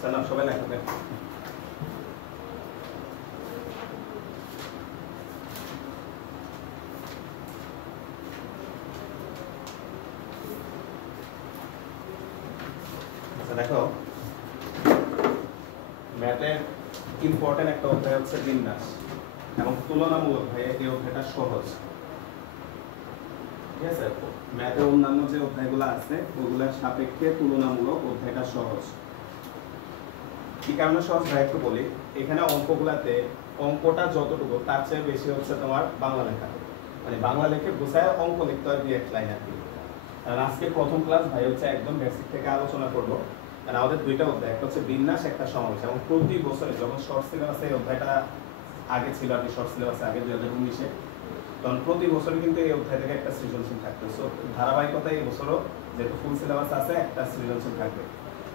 সালাম সবাই লেখা দেখো ম্যাথের ইম্পর্টেন্ট একটা অধ্যায় হচ্ছে বিন্যাস এবং তুলনামূলক ভাইয়া এই অধ্যায়টা সহজ। ঠিক আছে, ম্যাথের অন্যান্য যে অধ্যায়গুলো আছে ওগুলোর সাপেক্ষে তুলনামূলক অধ্যায়টা সহজ। কি কারণে সহজ ভাই একটু বলি। এখানে অঙ্কগুলাতে অঙ্কটা যতটুকু তার চেয়ে বেশি হচ্ছে তোমার বাংলা লেখা, মানে বাংলা লেখে বোঝায় অঙ্ক লিখতে হয় 2-1 লাইন আর কি। কারণ আজকে প্রথম ক্লাস ভাই হচ্ছে একদম বেসিক থেকে আলোচনা করবো। কারণ আমাদের দুইটা অধ্যায়, একটা হচ্ছে বিন্যাস, একটা সমাবেশ। এবং প্রতি বছরে যখন শর্ট সিলেবাসে এই অধ্যায়টা আগে ছিল আর কি, শর্ট সিলেবাসে আগে 2019-এ, তখন প্রতি বছরে কিন্তু এই অধ্যায় থেকে একটা সৃজনশীল থাকতো। সো ধারাবাহিকতা এই বছরও যেহেতু ফুল সিলেবাস আছে একটা সৃজনশীল থাকবে।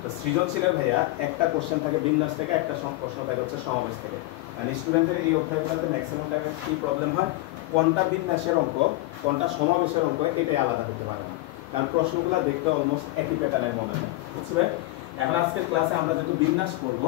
তো সৃজনশীলের ভাইয়া একটা কোশ্চেন থাকে বিন্যাস থেকে, একটা প্রশ্ন থাকে হচ্ছে সমাবেশ থেকে। আর স্টুডেন্টদের এই অধ্যায়গুলোতে ম্যাক্সিমাম টাইমে কি প্রবলেম হয়, কোনটা বিন্যাসের অঙ্ক কোনটা সমাবেশের অঙ্ক এটাই আলাদা করতে পারে না। কারণ প্রশ্নগুলো দেখতে অলমোস্ট একই প্যাটার্নের মনে হয়, বুঝবে। এখন আজকের ক্লাসে আমরা যেহেতু বিন্যাস করবো,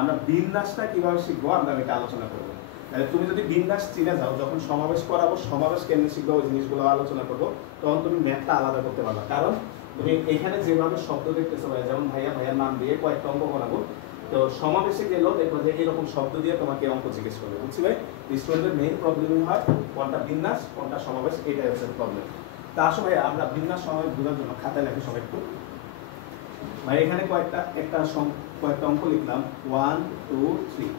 আমরা বিন্যাসটা কিভাবে শিখবো আমরা এটা আলোচনা করবো। তাহলে তুমি যদি বিন্যাস চিনে যাও, যখন সমাবেশ করাবো সমাবেশ কেমনি শিখবো ওই জিনিসগুলো আলোচনা করবো, তখন তুমি ম্যাথটা আলাদা করতে পারবে। কারণ তুমি এখানে যেভাবে শব্দ দেখতেছো ভাই, যেমন ভাইয়ার নাম দিয়ে কয়েকটা অঙ্ক করাবো, তো সমাবেশে গেলেও দেখবো যে এরকম শব্দ দিয়ে তোমাকে অঙ্ক জিজ্ঞেস করবে, বুঝছি ভাই। স্টুডেন্টের মেইন প্রবলেমই হয় কোনটা বিন্যাস কোনটা সমাবেশ, এটাই হচ্ছে প্রবলেম। তা আসো ভাই আমরা বিন্যাস সমাবেশ বোঝার জন্য খাতায় লেখে সবাই একটু ভাই। এখানে কয়েকটা অঙ্ক লিখলাম 1 2 3,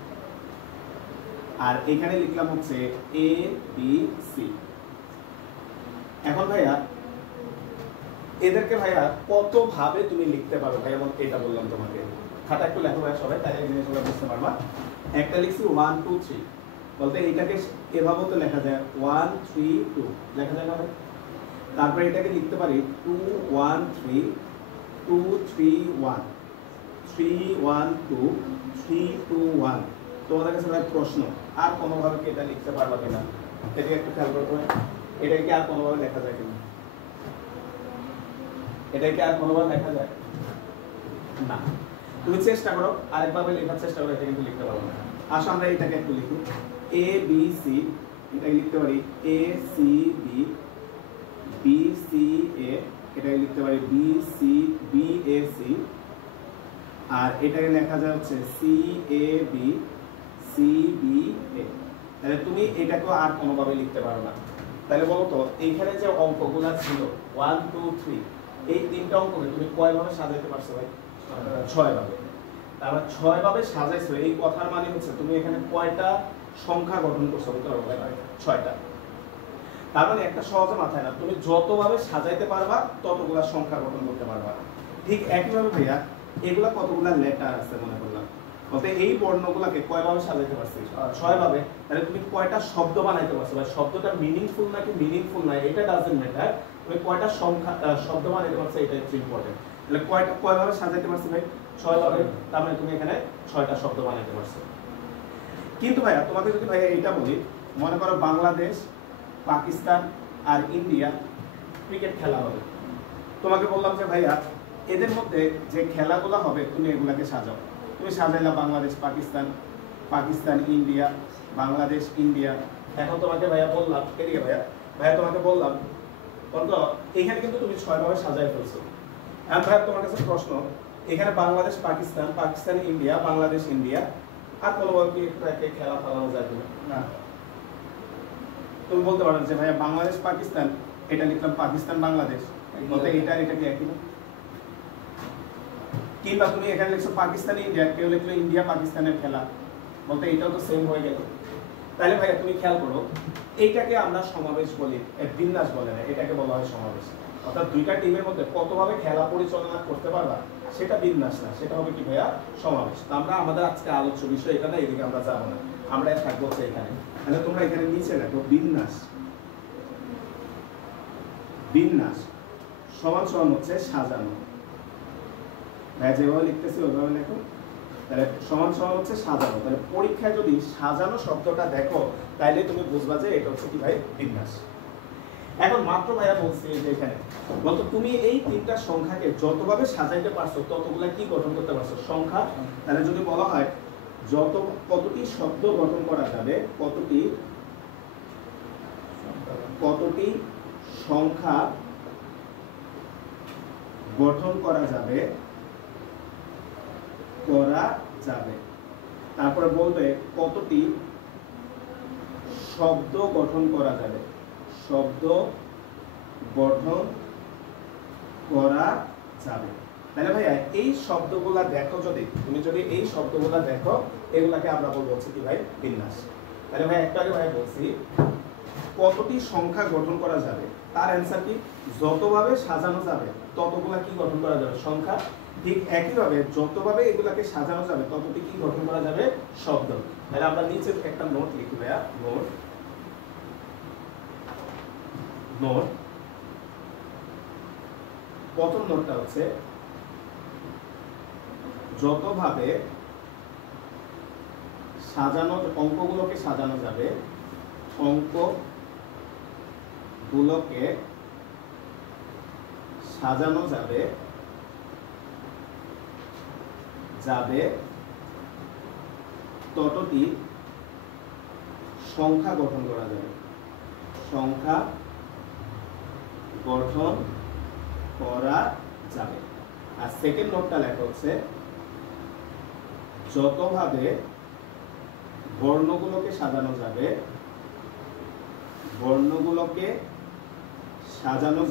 আর এখানে লিখলাম হচ্ছে A B C। এখন ভাইয়া এদেরকে ভাইয়া কত ভাবে তুমি লিখতে পারো ভাই, এবং এটা বললাম তোমাকে। খাতা একটু লেখো ভাইয়া সবাই, তাহলে এই জিনিসগুলো বুঝতে পারবা। একটা লিখছি 1 2 3, বলতে এটাকে এভাবেও তো লেখা যায় 1 3 2 লেখা যায় না ভাই। তারপরে এটাকে লিখতে পারি 2 1 3 2 3 1 3 1 2 3 2 1। তোমাদের কাছে ভাই প্রশ্ন, আর কোনোভাবে কি এটা লিখতে পারবা কিনা, এটাকে একটু খেয়াল করতে হবে। এটাকে কি আর কোনোভাবে লেখা যায় কিনা, এটাকে আর কোনোভাবে লেখা যায় না। তুমি চেষ্টা করো, আরেকভাবে লেখার চেষ্টা করো, এটা কিন্তু লিখতে পারবো না। আসো আমরা এটাকে একটু লিখি A B C, এটাকে লিখতে পারি A C B B C A, এটাকে লিখতে পারি B C B A C, আর এটাকে লেখা যায় হচ্ছে C A B C B A। তাহলে তুমি এটাকেও আর কোনোভাবে লিখতে পারো না। তাহলে বলো তো এইখানে যে অঙ্কগুলো ছিল 1 2 3, এই তিনটা অঙ্ককে তুমি কয়ভাবে সাজাইতে পারছো ভাই? 6 ভাবে। তারপর 6 ভাবে সাজাইছো, এই কথার মানে হচ্ছে তুমি এখানে কয়টা সংখ্যা গঠন করছো বলতে পারো ভাই? 6টা। তার মানে একটা সহজে মাথায় না, তুমি যতভাবে সাজাইতে পারবা ততগুলা সংখ্যা গঠন করতে পারবা। ঠিক একইভাবে ভাইয়া এগুলা কতগুলা লেটার আছে মনে করলাম, বলতে এই বর্ণগুলোকে কয়ভাবে সাজাইতে পারছি? 6 ভাবে। তাহলে তুমি কয়টা শব্দ বানাইতে পারছো ভাই? শব্দটা মিনিংফুল নাকি মিনিংফুল না এটা ডাজন্ট ম্যাটার, তুমি কয়টা শব্দ বানাইতে পারছো এটা হচ্ছে ইম্পর্টেন্ট। তাহলে কয়ভাবে সাজাইতে পারছি ভাই? 6 ভাবে। তার মানে তুমি এখানে 6টা শব্দ বানাইতে পারছো। কিন্তু ভাইয়া তোমাকে যদি ভাইয়া এইটা বলি, মনে করো বাংলাদেশ পাকিস্তান আর ইন্ডিয়া ক্রিকেট খেলা হবে, তোমাকে বললাম যে ভাইয়া এদের মধ্যে যে খেলাগুলো হবে তুমি এগুলাকে সাজাও। তুমি সাজাইলা বাংলাদেশ পাকিস্তান, পাকিস্তান ইন্ডিয়া, বাংলাদেশ ইন্ডিয়া। এখন তোমাকে ভাইয়া বললাম, এদিকে ভাইয়া তোমাকে বললাম বলতো এখানে কিন্তু তুমি 6 ভাবে সাজাই ফেলছো। এখন ভাইয়া তোমার কাছে প্রশ্ন, এখানে বাংলাদেশ পাকিস্তান, পাকিস্তান ইন্ডিয়া, বাংলাদেশ ইন্ডিয়া, আর কোনোভাবে কি এটাকে খেলা ফেলানো যায় না? তুমি বলতে পারো যে ভাইয়া বাংলাদেশ পাকিস্তান, এটা লিখলাম পাকিস্তান বাংলাদেশ, বলতে এটা কি একই না? কিংবা তুমি এখানে লিখছো পাকিস্তান ইন্ডিয়া, কেউ লিখলো ইন্ডিয়া পাকিস্তানের খেলা, বলতে এটাও তো সেম হয়ে গেল। তাহলে ভাইয়া তুমি খেয়াল করো, এইটাকে আমরা সমাবেশ বলি, বিন্যাস বলে না, এটাকে বলা হয় সমাবেশ। অর্থাৎ দুইটা টিমের মধ্যে কতভাবে খেলা পরিচালনা করতে পারবা সেটা বিন্যাস না, সেটা হবে কি ভাইয়া? সমাবেশ। তো আমরা আমাদের আজকে আলোচ্য বিষয় এখানে, এদিকে আমরা যাবো না, আমরা থাকবো হচ্ছে এখানে। তাহলে তোমরা এখানে নিচে দেখো বিন্যাস, বিন্যাস সমান সমান হচ্ছে সাজানো। ভাইয়া যেভাবে লিখতেছি ওইভাবে লেখো। তাহলে সমান সমান হচ্ছে সাজানো। তাহলে পরীক্ষায় যদি সাজানো শব্দটা দেখো তাহলে তুমি বুঝবা যে এটা হচ্ছে কি ভাই? বিন্যাস। এখন মাত্র ভাইয়া বলছি যে এখানে বলতো তুমি এই তিনটা সংখ্যাকে যতভাবে সাজাইতে পারছো ততগুলা কি গঠন করতে পারছো সংখ্যা। তাহলে যদি বলা হয় কতটি শব্দ গঠন করা যাবে, কতটি সংখ্যা গঠন করা যাবে, তারপরে বলবে কতটি শব্দ গঠন করা যাবে, শব্দ গঠন করা যাবে। তাহলে ভাইয়া এই শব্দগুলা দেখো, তুমি যদি এই শব্দগুলা দেখো এগুলাকে আমরা বলবো হচ্ছে কি ভাই বিন্যাস। তাহলে ভাই একটা আগে ভাই বলছি কতটি সংখ্যা গঠন করা যাবে, তার অ্যান্সার কি যতভাবে সাজানো যাবে ততগুলা কি গঠন করা যাবে সংখ্যা। ঠিক একইভাবে যতভাবে এগুলাকে সাজানো যাবে ততটি কি গঠন করা যাবে শব্দ। তাহলে আমরা নিচে একটা নোট লিখি ভাইয়া, নোট। প্রথম নোটটা হচ্ছে যতভাবে অঙ্কগুলোকে সাজানো যাবে, অঙ্কগুলোকে সাজানো যাবে ততটি সংখ্যা গঠন করা যাবে, সংখ্যা গঠন করা যাবে। আর সেকেন্ড নোটটা লেখা হচ্ছে যতভাবে বর্ণগুলোকে সাজানো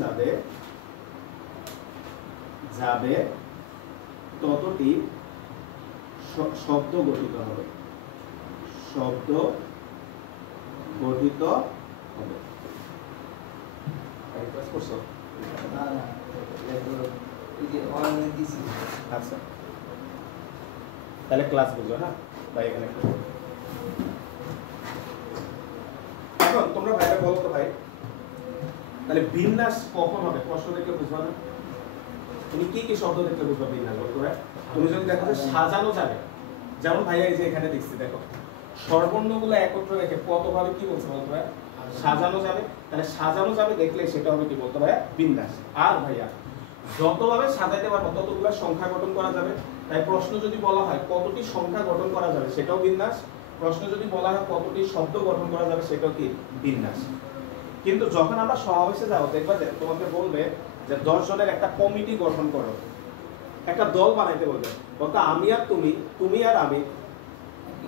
যাবে ততটি শব্দ গঠিত হবে, আচ্ছা তাহলে ক্লাস বুঝো না ভাই এখানে। এখন তোমরা ভাইরা বলো তো ভাই তাহলে বিন্যাস কখন হবে, প্রশ্ন দেখলে বুঝবা না? তুমি কি কি শব্দ দেখলে বুঝবা বিন্যাস বলতো ভাই? তুমি যদি দেখো যে সাজানো যাবে, যেমন ভাইয়া এই যে এখানে দেখছি দেখো স্বরবর্ণগুলো একত্র রেখে কতভাবে কি বলছে বলতো ভাই সাজানো যাবে। তাহলে সাজানো যাবে দেখলে সেটা হবে কি বলতো ভাইয়া বিন্যাস। আর ভাইয়া যতভাবে সাজাইতে পারবো ততগুলো সংখ্যা গঠন করা যাবে। তাই প্রশ্ন যদি বলা হয় কতটি সংখ্যা গঠন করা যাবে সেটাও বিন্যাস, প্রশ্ন যদি বলা হয় কতটি শব্দ গঠন করা যাবে সেটাও কি বিন্যাস। কিন্তু যখন আমরা সমাবেশে যাবো দেখবা যে তোমাকে বলবে যে 10 জনের একটা কমিটি গঠন করো, একটা দল বানাইতে বলবে, বলতো আমি আর তুমি আর আমি,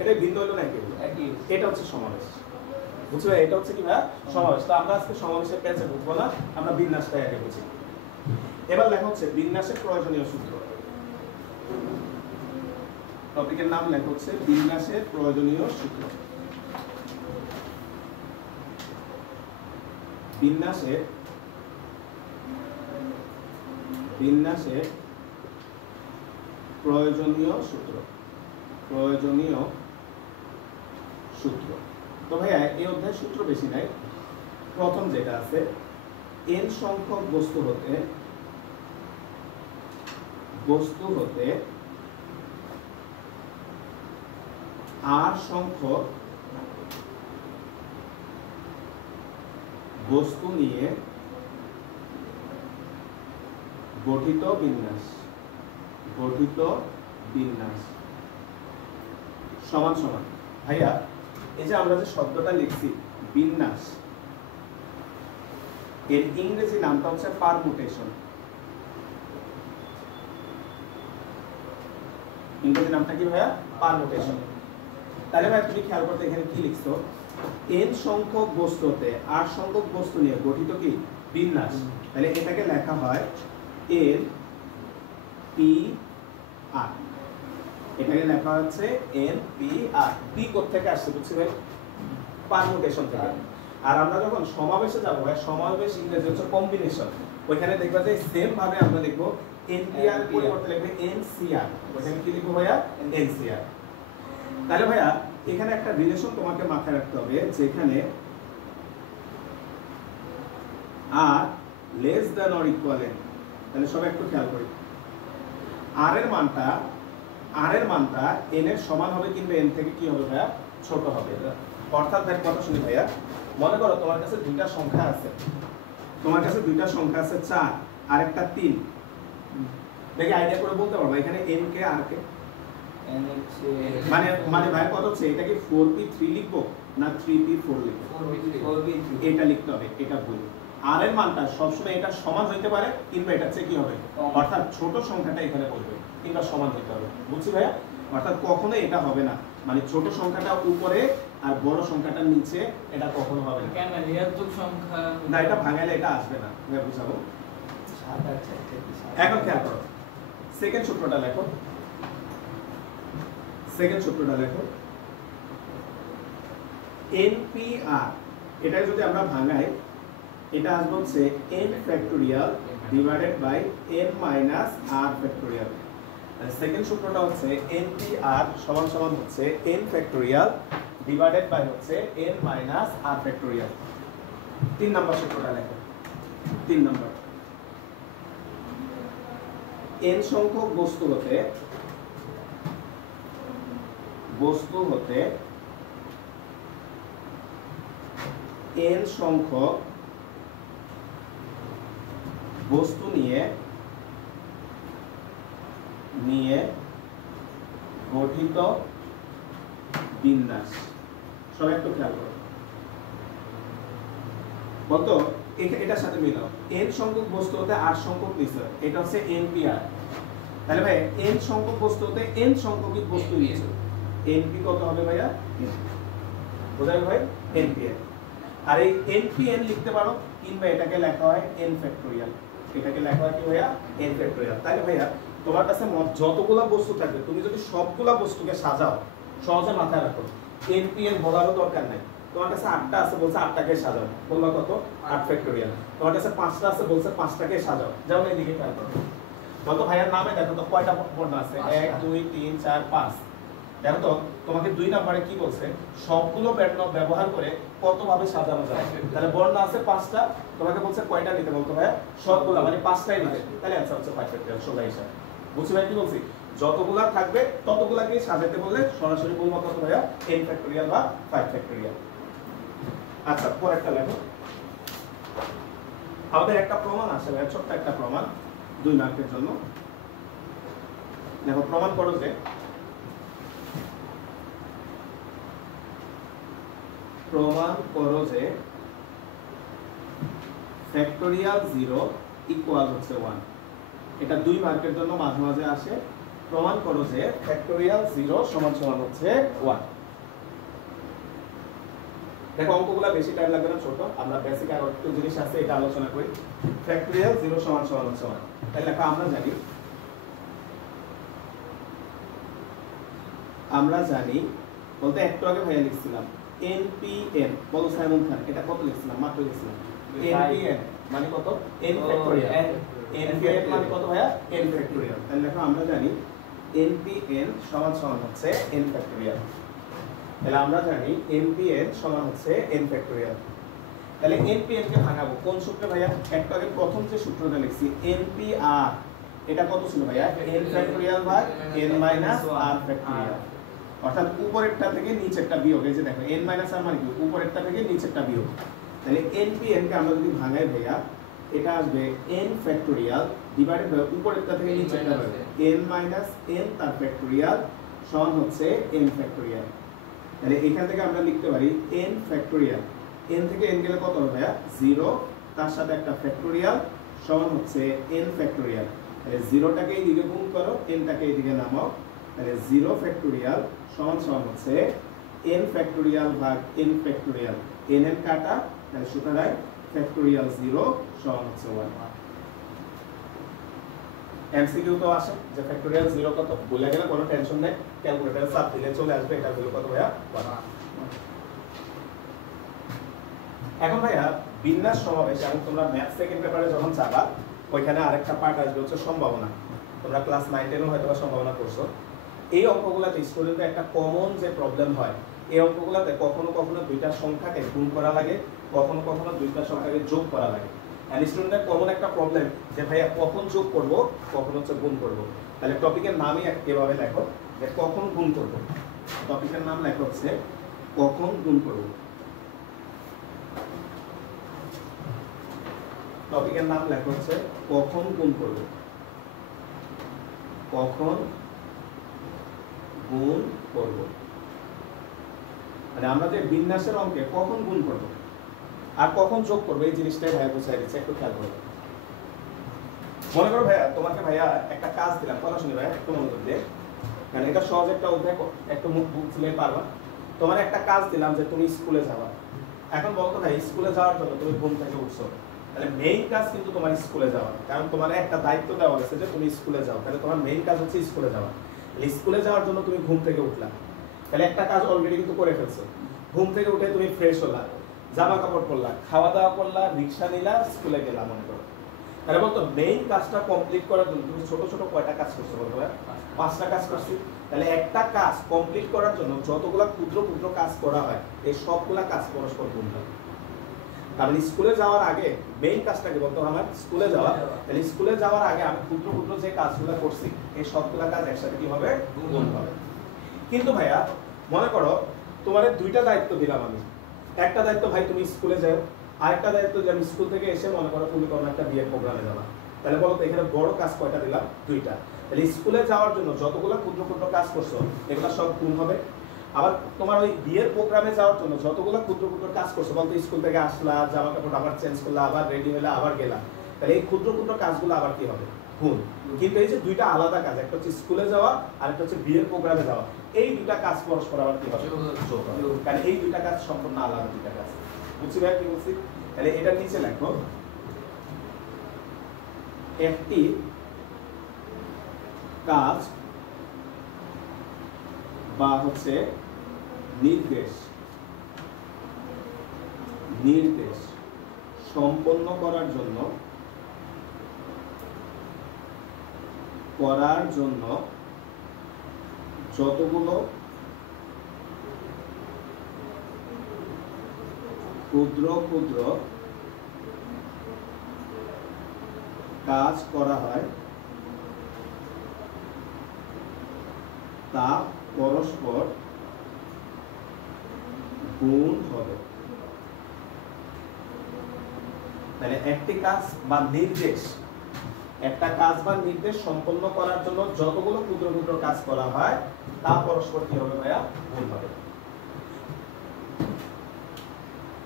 এটা ভিন্ন হইলো না একই, এটা হচ্ছে সমাবেশ। বুঝছো এটা হচ্ছে কি ভাই সমাবেশ। তো আমরা আজকে সমাবেশের পেছে বুঝবো না, আমরা বিন্যাসটাই আগে বুঝি। এবার লেখা হচ্ছে বিন্যাসের প্রয়োজনীয় সূত্র। টপিকের নাম লেখা হচ্ছে বিন্যাসের প্রয়োজনীয় সূত্র। বিন্যাসের প্রয়োজনীয় সূত্র। তো ভাইয়া এই অধ্যায় সূত্র বেশি নাই। প্রথম যেটা আছে n সংখ্যক বস্তু হতে r সংখ্যক বস্তু নিয়ে গঠিত বিন্যাস সমান সমান। ভাইয়া এই যে আমরা যে শব্দটা লিখছি বিন্যাস, এর ইংরেজি নামটা হচ্ছে পারমুটেশন। ইংরেজি নামটা কি ভাইয়া পারমুটেশন। তাহলে ভাই তুমি খেয়াল করতে এখানে কি লিখছো n সংখ্যক বস্তুতে r সংখ্যক বস্তু নিয়ে গঠিত কি বিন্যাস। তাহলে এটাকে লেখা হয় n p r, এটাকে লেখা হচ্ছে n p r। p কোথা থেকে আসছে বুঝছি ভাই পারমুটেশন থেকে। আর আমরা যখন সমাবেশে যাব ভাই সমাবেশ ইংরেজি হচ্ছে কম্বিনেশন, ওইখানে দেখবা যে সেম ভাবে আমরা লিখবো npr পরিবর্তে লিখবে ncr, ওইখানে কি লিখবো ভাইয়া ncr। তাহলে ভাইয়া এখানে একটা রিলেশন তোমাকে মাথায় রাখতে হবে, যেখানে r less than or equal n। তাহলে সবাই একটু খেয়াল করি, r এর মানটা n এর সমান হবে কিন্তু n থেকে কি হবে ভাইয়া ছোট হবে। অর্থাৎ ভাই কথা শুনি ভাইয়া, মনে করো তোমার কাছে দুইটা সংখ্যা আছে, তোমার কাছে দুইটা সংখ্যা আছে 4 আর একটা 3, দেখি আইডিয়া করে বলতে পারবা এখানে n কে আর কে n হচ্ছে মানে মানে ভাই কত হচ্ছে, এটা কি 4p3 লিখবো না 3p4 লিখবো? 4p3 এটা লিখতে হবে, এটা ভুল। আর এর মানটা সবসময় এটা সমান হইতে পারে কিংবা এটা চেয়ে কি হবে, অর্থাৎ ছোট সংখ্যাটা এখানে বলবে কিংবা সমান হইতে হবে, বুঝছি ভাইয়া? অর্থাৎ কখনো এটা হবে না, মানে ছোট সংখ্যাটা উপরে আর বড় সংখ্যাটা নিচে, এটা কখনো হবে না। কেন ঋণাত্মক সংখ্যা না, এটা ভাঙাইলে এটা আসবে না, আমি বুঝাবো। 7 আর 4 এখন খেয়াল করো, সেকেন্ড সূত্রটা লেখো, সেকেন্ড সূত্রটা লেখো, npr, এটা যদি আমরা ভাঙাই এটা আসবে হচ্ছে n factorial divided by n minus r factorial. Second সূত্রটা হচ্ছে npr সমান সমান হচ্ছে n ফ্যাক্টোরিয়াল ডিভাইডেড বাই হচ্ছে n minus r factorial. 3 number সূত্রটা লেখো, 3 নাম্বার, n সংখ্যক বস্তু হতে n সংখ্যক বস্তু নিয়ে গঠিত বিন্যাস। সবাই একটু খেয়াল করো, বলতো এটার সাথে মিলাও, n সংখ্যক বস্তু হতে r সংখ্যক নিচ্ছে, এটা হচ্ছে npr। তাহলে ভাই n সংখ্যক বস্তু হতে n সংখ্যক বস্তু নিচ্ছে, np কত হবে ভাইয়া? বোঝাই ভাই, npn। আর এই npn লিখতে পারো কিংবা এটাকে লেখা হয় n ফ্যাক্টোরিয়াল, এটাকে লেখা হয় কি ভাইয়া? n factorial. তাহলে ভাইয়া তোমার কাছে যতগুলা বস্তু থাকবে তুমি যদি সবগুলা বস্তুকে সাজাও, সহজে মাথায় রাখো, npn বলারও দরকার নাই। তোমার কাছে 8টা আছে, বলছে 8টাকে সাজাও, বলবা কত? 8 ফ্যাক্টোরিয়াল। তোমার কাছে 5টা আছে, বলছে 5টাকে সাজাও, যেমন এইদিকে খেয়াল করো, বলতো ভাইয়ার নামে দেখো তো কয়টা বর্ণ আছে, 1 2 3 4 5। দেখো তো তোমাকে 2 নম্বরে কি বলছে, সবগুলো বর্ণ ব্যবহার করে কতভাবে সাজানো যায়। তাহলে বর্ণ আছে 5টা, তোমাকে বলছে কয়টা নিতে, বলতো ভাইয়া সবগুলো, মানে 5টাই নিতে। তাহলে आंसर হচ্ছে 5 ফ্যাক্টোরিয়াল, সোজা হিসাব। বুঝছি ভাই কি বলছি? যতগুলা থাকবে ততগুলাকে সাজাতে বললে সরাসরি বলবো কত ভাইয়া? n ফ্যাক্টোরিয়াল বা 5 ফ্যাক্টোরিয়াল। আচ্ছা, পরেরটা লেখো। আমাদের একটা প্রমাণ আছে ভাইয়া, ছোট্ট একটা প্রমাণ, 2 মার্কের জন্য। দেখো, প্রমাণ করো যে ফ্যাক্টোরিয়াল 0 ইকুয়াল হচ্ছে 1। এটা 2 মার্কের জন্য মাঝে মাঝে আসে। প্রমাণ করো যে ফ্যাক্টোরিয়াল 0 সমান সমান হচ্ছে 1। দেখো, অঙ্কগুলো বেশি টাইম লাগবে না, ছোট, আমরা বেসিক আর একটু জিনিস আছে এটা আলোচনা করি। ফ্যাক্টোরিয়াল 0 সমান সমান হচ্ছে 1, তাহলে লেখা আমরা জানি বলতে একটু আগে ভাইয়া লিখছিলাম npn, বলো সাইমন খান, এটা কত লিখছিলাম? মাত্র লিখছিলাম npn মানে কত? n factorial. npn মানে কত ভাইয়া? n factorial. তাহলে দেখো আমরা জানি npn সমান সমান হচ্ছে n ফ্যাক্টোরিয়াল। তাহলে আমরা জানি npn সমান হচ্ছে n ফ্যাক্টোরিয়াল। তাহলে npn কে ভাঙাবো কোন সূত্রে ভাইয়া? একটু আগে প্রথম যে সূত্রটা লিখছি npr, এটা কত ছিল ভাইয়া? n ফ্যাক্টোরিয়াল ভাগ n মাইনাস r ফ্যাক্টোরিয়াল। অর্থাৎ উপরেরটা থেকে নিচেরটা বিয়োগ। এই যে দেখো n মাইনাস r মানে কি? উপরেরটা থেকে নিচেরটা বিয়োগ। তাহলে npn কে আমরা যদি ভাঙাই ভাইয়া, এটা আসবে n ফ্যাক্টোরিয়াল ডিভাইডেড বাই উপরেরটা থেকে নিচেরটা হবে n মাইনাস n তার ফ্যাক্টোরিয়াল সমান হচ্ছে n ফ্যাক্টোরিয়াল। তাহলে এখান থেকে আমরা লিখতে পারি n ফ্যাক্টোরিয়াল, n থেকে n গেলে কত হবে ভাইয়া? 0, তার সাথে একটা ফ্যাক্টোরিয়াল সমান হচ্ছে n ফ্যাক্টোরিয়াল। তাহলে 0টাকে এইদিকে গুণ করো, n-টাকে এইদিকে নামাও, তাহলে 0 ফ্যাক্টোরিয়াল সমান সমান হচ্ছে n ফ্যাক্টোরিয়াল ভাগ n ফ্যাক্টোরিয়াল। n এর কাটা, তাহলে সুতরাং ফ্যাক্টোরিয়াল 0 সমান হচ্ছে 1। এমসিকিউ তো আসে যে ফ্যাক্টোরিয়াল 0 কত, ভুলে গেলে কোনো টেনশন নেই, ক্যালকুলেটরে চাপ দিলে চলে আসবে এটা হলো কত ভাইয়া? 1। এখন ভাইয়া বিন্যাস সমাবেশ, এবং তোমরা ম্যাথ সেকেন্ড পেপারে যখন যাবা ওইখানে আরেকটা পার্ট আসবে হচ্ছে সম্ভাবনা। তোমরা ক্লাস 9-10 হয়তো সম্ভাবনা করছো। এই অঙ্কগুলোতে স্টুডেন্টের একটা কমন যে প্রবলেম হয়, এই অঙ্কগুলোতে কখনো কখনো দুইটা সংখ্যাকে গুণ করা লাগে, কখনো কখনো দুইটা সংখ্যাকে যোগ করা লাগে। আর স্টুডেন্টের কমন একটা প্রবলেম যে ভাইয়া কখন যোগ করব, কখন হচ্ছে গুণ করব। তাহলে টপিকের নামই এভাবে লেখো যে কখন গুণ করব। টপিকের নাম লেখা হচ্ছে কখন গুণ করব। টপিকের নাম লেখা হচ্ছে কখন গুণ করব, কখন গুণ করব, মানে আমরা যে বিন্যাসের অঙ্কে কখন গুণ করব আর কখন যোগ করবো এই জিনিসটাই ভাইয়া বুঝাই দিচ্ছে, একটু খেয়াল করবো। মনে করো ভাইয়া তোমাকে ভাইয়া একটা কাজ দিলাম, কথা শুনি ভাইয়া একটু মনোযোগ দিয়ে, মানে এটা সহজ একটা অধ্যায়, একটু মুখ বুক ফুলে পারবা। তোমার একটা কাজ দিলাম যে তুমি স্কুলে যাবা। এখন বলতো ভাই স্কুলে যাওয়ার জন্য তুমি ঘুম থেকে উঠছো, তাহলে মেইন কাজ কিন্তু তোমার স্কুলে যাওয়া, কারণ তোমার একটা দায়িত্ব দেওয়া হয়েছে যে তুমি স্কুলে যাও, তাহলে তোমার মেইন কাজ হচ্ছে স্কুলে যাওয়া। স্কুলে যাওয়ার জন্য তুমি ঘুম থেকে উঠলা, তাহলে একটা কাজ অলরেডি কিন্তু করে ফেলছো। ঘুম থেকে উঠে তুমি ফ্রেশ হলা, জামা কাপড় পরলা, খাওয়া দাওয়া করলা, রিক্সা নিলা, স্কুলে গেলা। মনে করো তাহলে বলতো মেইন কাজটা কমপ্লিট করার জন্য তুমি ছোট ছোট কয়টা কাজ করছো বলতো? 5টা কাজ করছি। তাহলে একটা কাজ কমপ্লিট করার জন্য যতগুলা ক্ষুদ্র ক্ষুদ্র কাজ করা হয় এই সবগুলা কাজ পরস্পর গুণ হয়। কারণ স্কুলে যাওয়ার আগে মেইন কাজটা কি বলতো আমার? স্কুলে যাওয়া। তাহলে স্কুলে যাওয়ার আগে আমি ক্ষুদ্র ক্ষুদ্র যে কাজগুলো করছি এই সবগুলা কাজ একসাথে কি হবে? গুণ হবে। কিন্তু ভাইয়া মনে করো তোমার 2টা দায়িত্ব দিলাম আমি। একটা দায়িত্ব ভাই তুমি স্কুলে যাও, আরেকটা দায়িত্ব যে আমি স্কুল থেকে এসে মনে করো তুমি কোনো একটা বিয়ের প্রোগ্রামে যাবা। তাহলে বলো তো এখানে বড় কাজ কয়টা দিলাম? 2টা। তাহলে স্কুলে যাওয়ার জন্য যতগুলো ক্ষুদ্র ক্ষুদ্র কাজ করছো এগুলো সব গুণ হবে। আবার তোমার ওই বিয়ের প্রোগ্রামে যাওয়ার জন্য যতগুলো ক্ষুদ্র ক্ষুদ্র কাজ করছো, বলতো স্কুল থেকে আসলা, জামা কাপড় আবার চেঞ্জ করলা, আবার রেডি হলে আবার গেলা, তাহলে এই ক্ষুদ্র ক্ষুদ্র কাজগুলো আবার কি হবে? গুণ। কিন্তু এই যে 2টা আলাদা কাজ, একটা হচ্ছে স্কুলে যাওয়া আর একটা হচ্ছে বিয়ের প্রোগ্রামে যাওয়া, এই 2টা কাজ পরস্পর আবার কি হবে? যোগ হবে। কারণ এই 2টা কাজ সম্পূর্ণ আলাদা 2টা কাজ। বুঝছি ভাই কি বলছি? তাহলে এটা নিচে লেখো, একটি কাজ বা হচ্ছে নির্দেশ সম্পন্ন করার জন্য যতগুলো ক্ষুদ্র ক্ষুদ্র কাজ করা হয় তা পরস্পর গুণ হবে। তাহলে একটি কাজ বা নির্দেশ, একটা কাজ বা নির্দেশ সম্পন্ন করার জন্য যতগুলো ক্ষুদ্র ক্ষুদ্র কাজ করা হয় তা পরস্পর কি হবে ভাইয়া? গুণ হবে।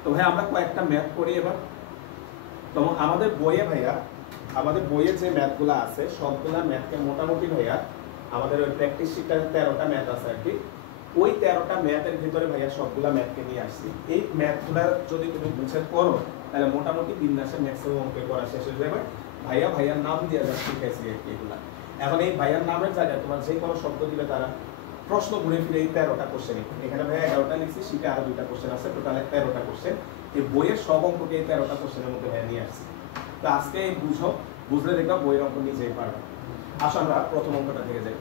তো ভাই আমরা কয়েকটা ম্যাথ করি এবার। তো আমাদের বইয়ে ভাইয়া, আমাদের বইয়ে যে ম্যাথগুলো আছে সবগুলা ম্যাথকে মোটামুটি ভাইয়া আমাদের ওই প্র্যাকটিস শিটে 13টা ম্যাথ আছে আর কি, ওই 13টা ম্যাথের ভিতরে ভাইয়া সবগুলা ম্যাথকে নিয়ে আসছি। এই ম্যাথগুলা যদি তুমি বুঝে করো তাহলে মোটামুটি বিন্যাসের ম্যাক্সিমাম অঙ্ক করা শেষ হয়ে যাবে। ভাইয়ার নাম দিয়ে যা শিখাইছি এগুলা। এখন এই ভাইয়ার নামের জায়গায় তোমার যে কোনো শব্দ দিলে তারা প্রশ্ন ঘুরে ফিরে এই 13টা কোশ্চেন, এখানে ভাইয়া 11টা লিখছি, শিটে আরো 2টা কোশ্চেন আছে, টোটাল 13টা কোশ্চেন। এই বইয়ের সব অঙ্ককে এই 13টা কোশ্চেনের মধ্যে ভাইয়া নিয়ে আসছি। তো আজকে এই বুঝলে দেখবা বইয়ের অঙ্ক নিজেই পারবে। আসো আমরা প্রথম অঙ্কটা থেকে যাই,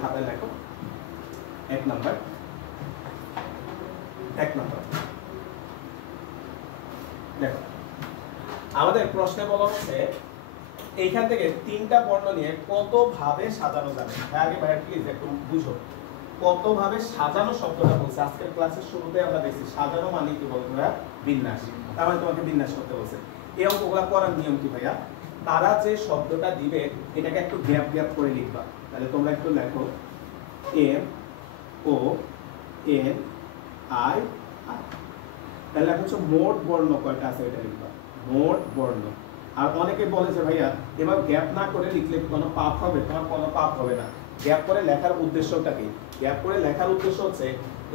খাতায় লেখো 1 নাম্বার। দেখো আমাদের প্রশ্নে বলা হচ্ছে এইখান থেকে 3টা বর্ণ নিয়ে কত ভাবে সাজানো যাবে। আগে ভাইয়া প্লিজ একটু বুঝো, কত ভাবে সাজানো শব্দটা বলছে। আজকের ক্লাসের শুরুতে আমরা দেখছি সাজানো মানে কি বলতো ভাইয়া? বিন্যাস। তার মানে তোমাকে বিন্যাস করতে বলছে। এই অঙ্কগুলো করার নিয়ম কি ভাইয়া? তারা যে শব্দটা দিবে এটাকে একটু গ্যাপ গ্যাপ করে লিখবা। তাহলে তোমরা একটু লেখো MONI। তাহলে লেখা হচ্ছে মোট বর্ণ কয়টা আছে এটা লিখবা, মোট বর্ণ। আর অনেকে বলে যে ভাইয়া এবার গ্যাপ না করে লিখলে কোনো পাপ হবে? তোমার কোনো পাপ হবে না। গ্যাপ করে লেখার উদ্দেশ্যটা কি? গ্যাপ করে লেখার উদ্দেশ্য হচ্ছে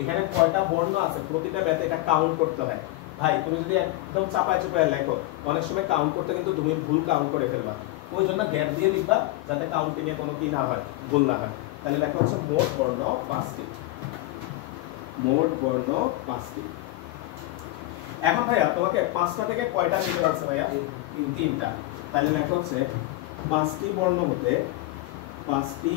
এখানে কয়টা বর্ণ আছে প্রতিটা ব্যাতে এটা কাউন্ট করতে হয়। ভাই তুমি যদি একদম চাপায় চুপায় লেখো অনেক সময় কাউন্ট করতে কিন্তু তুমি ভুল কাউন্ট করে ফেলবা। ওই জন্য গ্যাপ দিয়ে লিখবা যাতে কাউন্টিং এ কোনো কি না হয়, ভুল না হয়। তাহলে লেখা হচ্ছে মোট বর্ণ 5টি। মোট বর্ণ 5টি। এখন ভাইয়া তোমাকে 5টা থেকে কয়টা নিতে হচ্ছে ভাইয়া? 3টা। তাহলে লেখা হচ্ছে 5টি বর্ণ হতে 3টি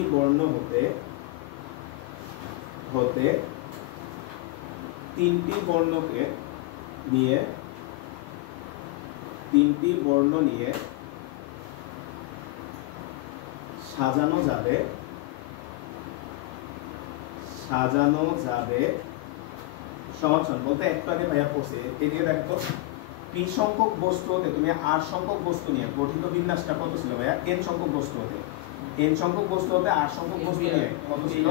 বর্ণকে নিয়ে 3টি বর্ণ নিয়ে সাজানো যাবে সমাধান বলতে একটু আগে ভাইয়া পড়ছে এদিকে দেখো p সংখ্যক বস্তু হতে তুমি r সংখ্যক বস্তু নিয়ে গঠিত বিন্যাসটা কত ছিল ভাইয়া? n সংখ্যক বস্তু হতে n সংখ্যক বস্তু হতে r সংখ্যক বস্তু নিয়ে কত ছিল?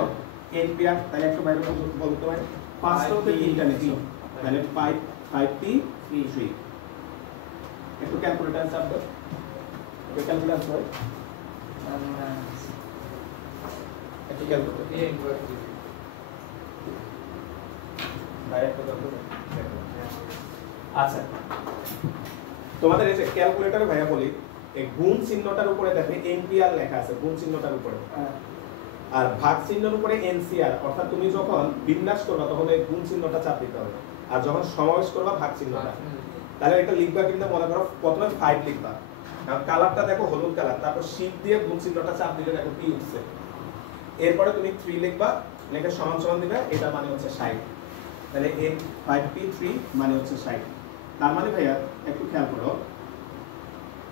n pair. তাহলে একটু বাইরে বলতে পারে 5টা হতে 3টা নিছো, তাহলে 5p 3। একটু ক্যালকুলেটর চাপ দাও, একটু ক্যালকুলেটর হয়, একটু ক্যালকুলেটর আচ্ছা তোমাদের এই যে ক্যালকুলেটরে ভাইয়া বলি, এই গুণ চিহ্নটার উপরে দেখে এনপিআর লেখা আছে, গুণ চিহ্নটার উপরে, আর ভাগ চিহ্নের উপরে এনসিআর। অর্থাৎ তুমি যখন বিন্যাস করবা তখন এই গুণ চিহ্নটা চাপ দিতে হবে, আর যখন সমাবেশ করবা ভাগ চিহ্নটা। তাহলে এটা লিখবা কিন্তু মনে করো প্রথমে 5 লিখবা, কারণ কালারটা দেখো হলুদ কালার, তারপর শীট দিয়ে গুণ চিহ্নটা চাপ দিলে দেখো p উঠছে। এরপরে তুমি 3 লিখবা, লিখে সমান সমান দিবে, এটা মানে হচ্ছে 60। তাহলে n 5p3 মানে হচ্ছে 60। তার মানে ভাইয়া একটু খেয়াল করো,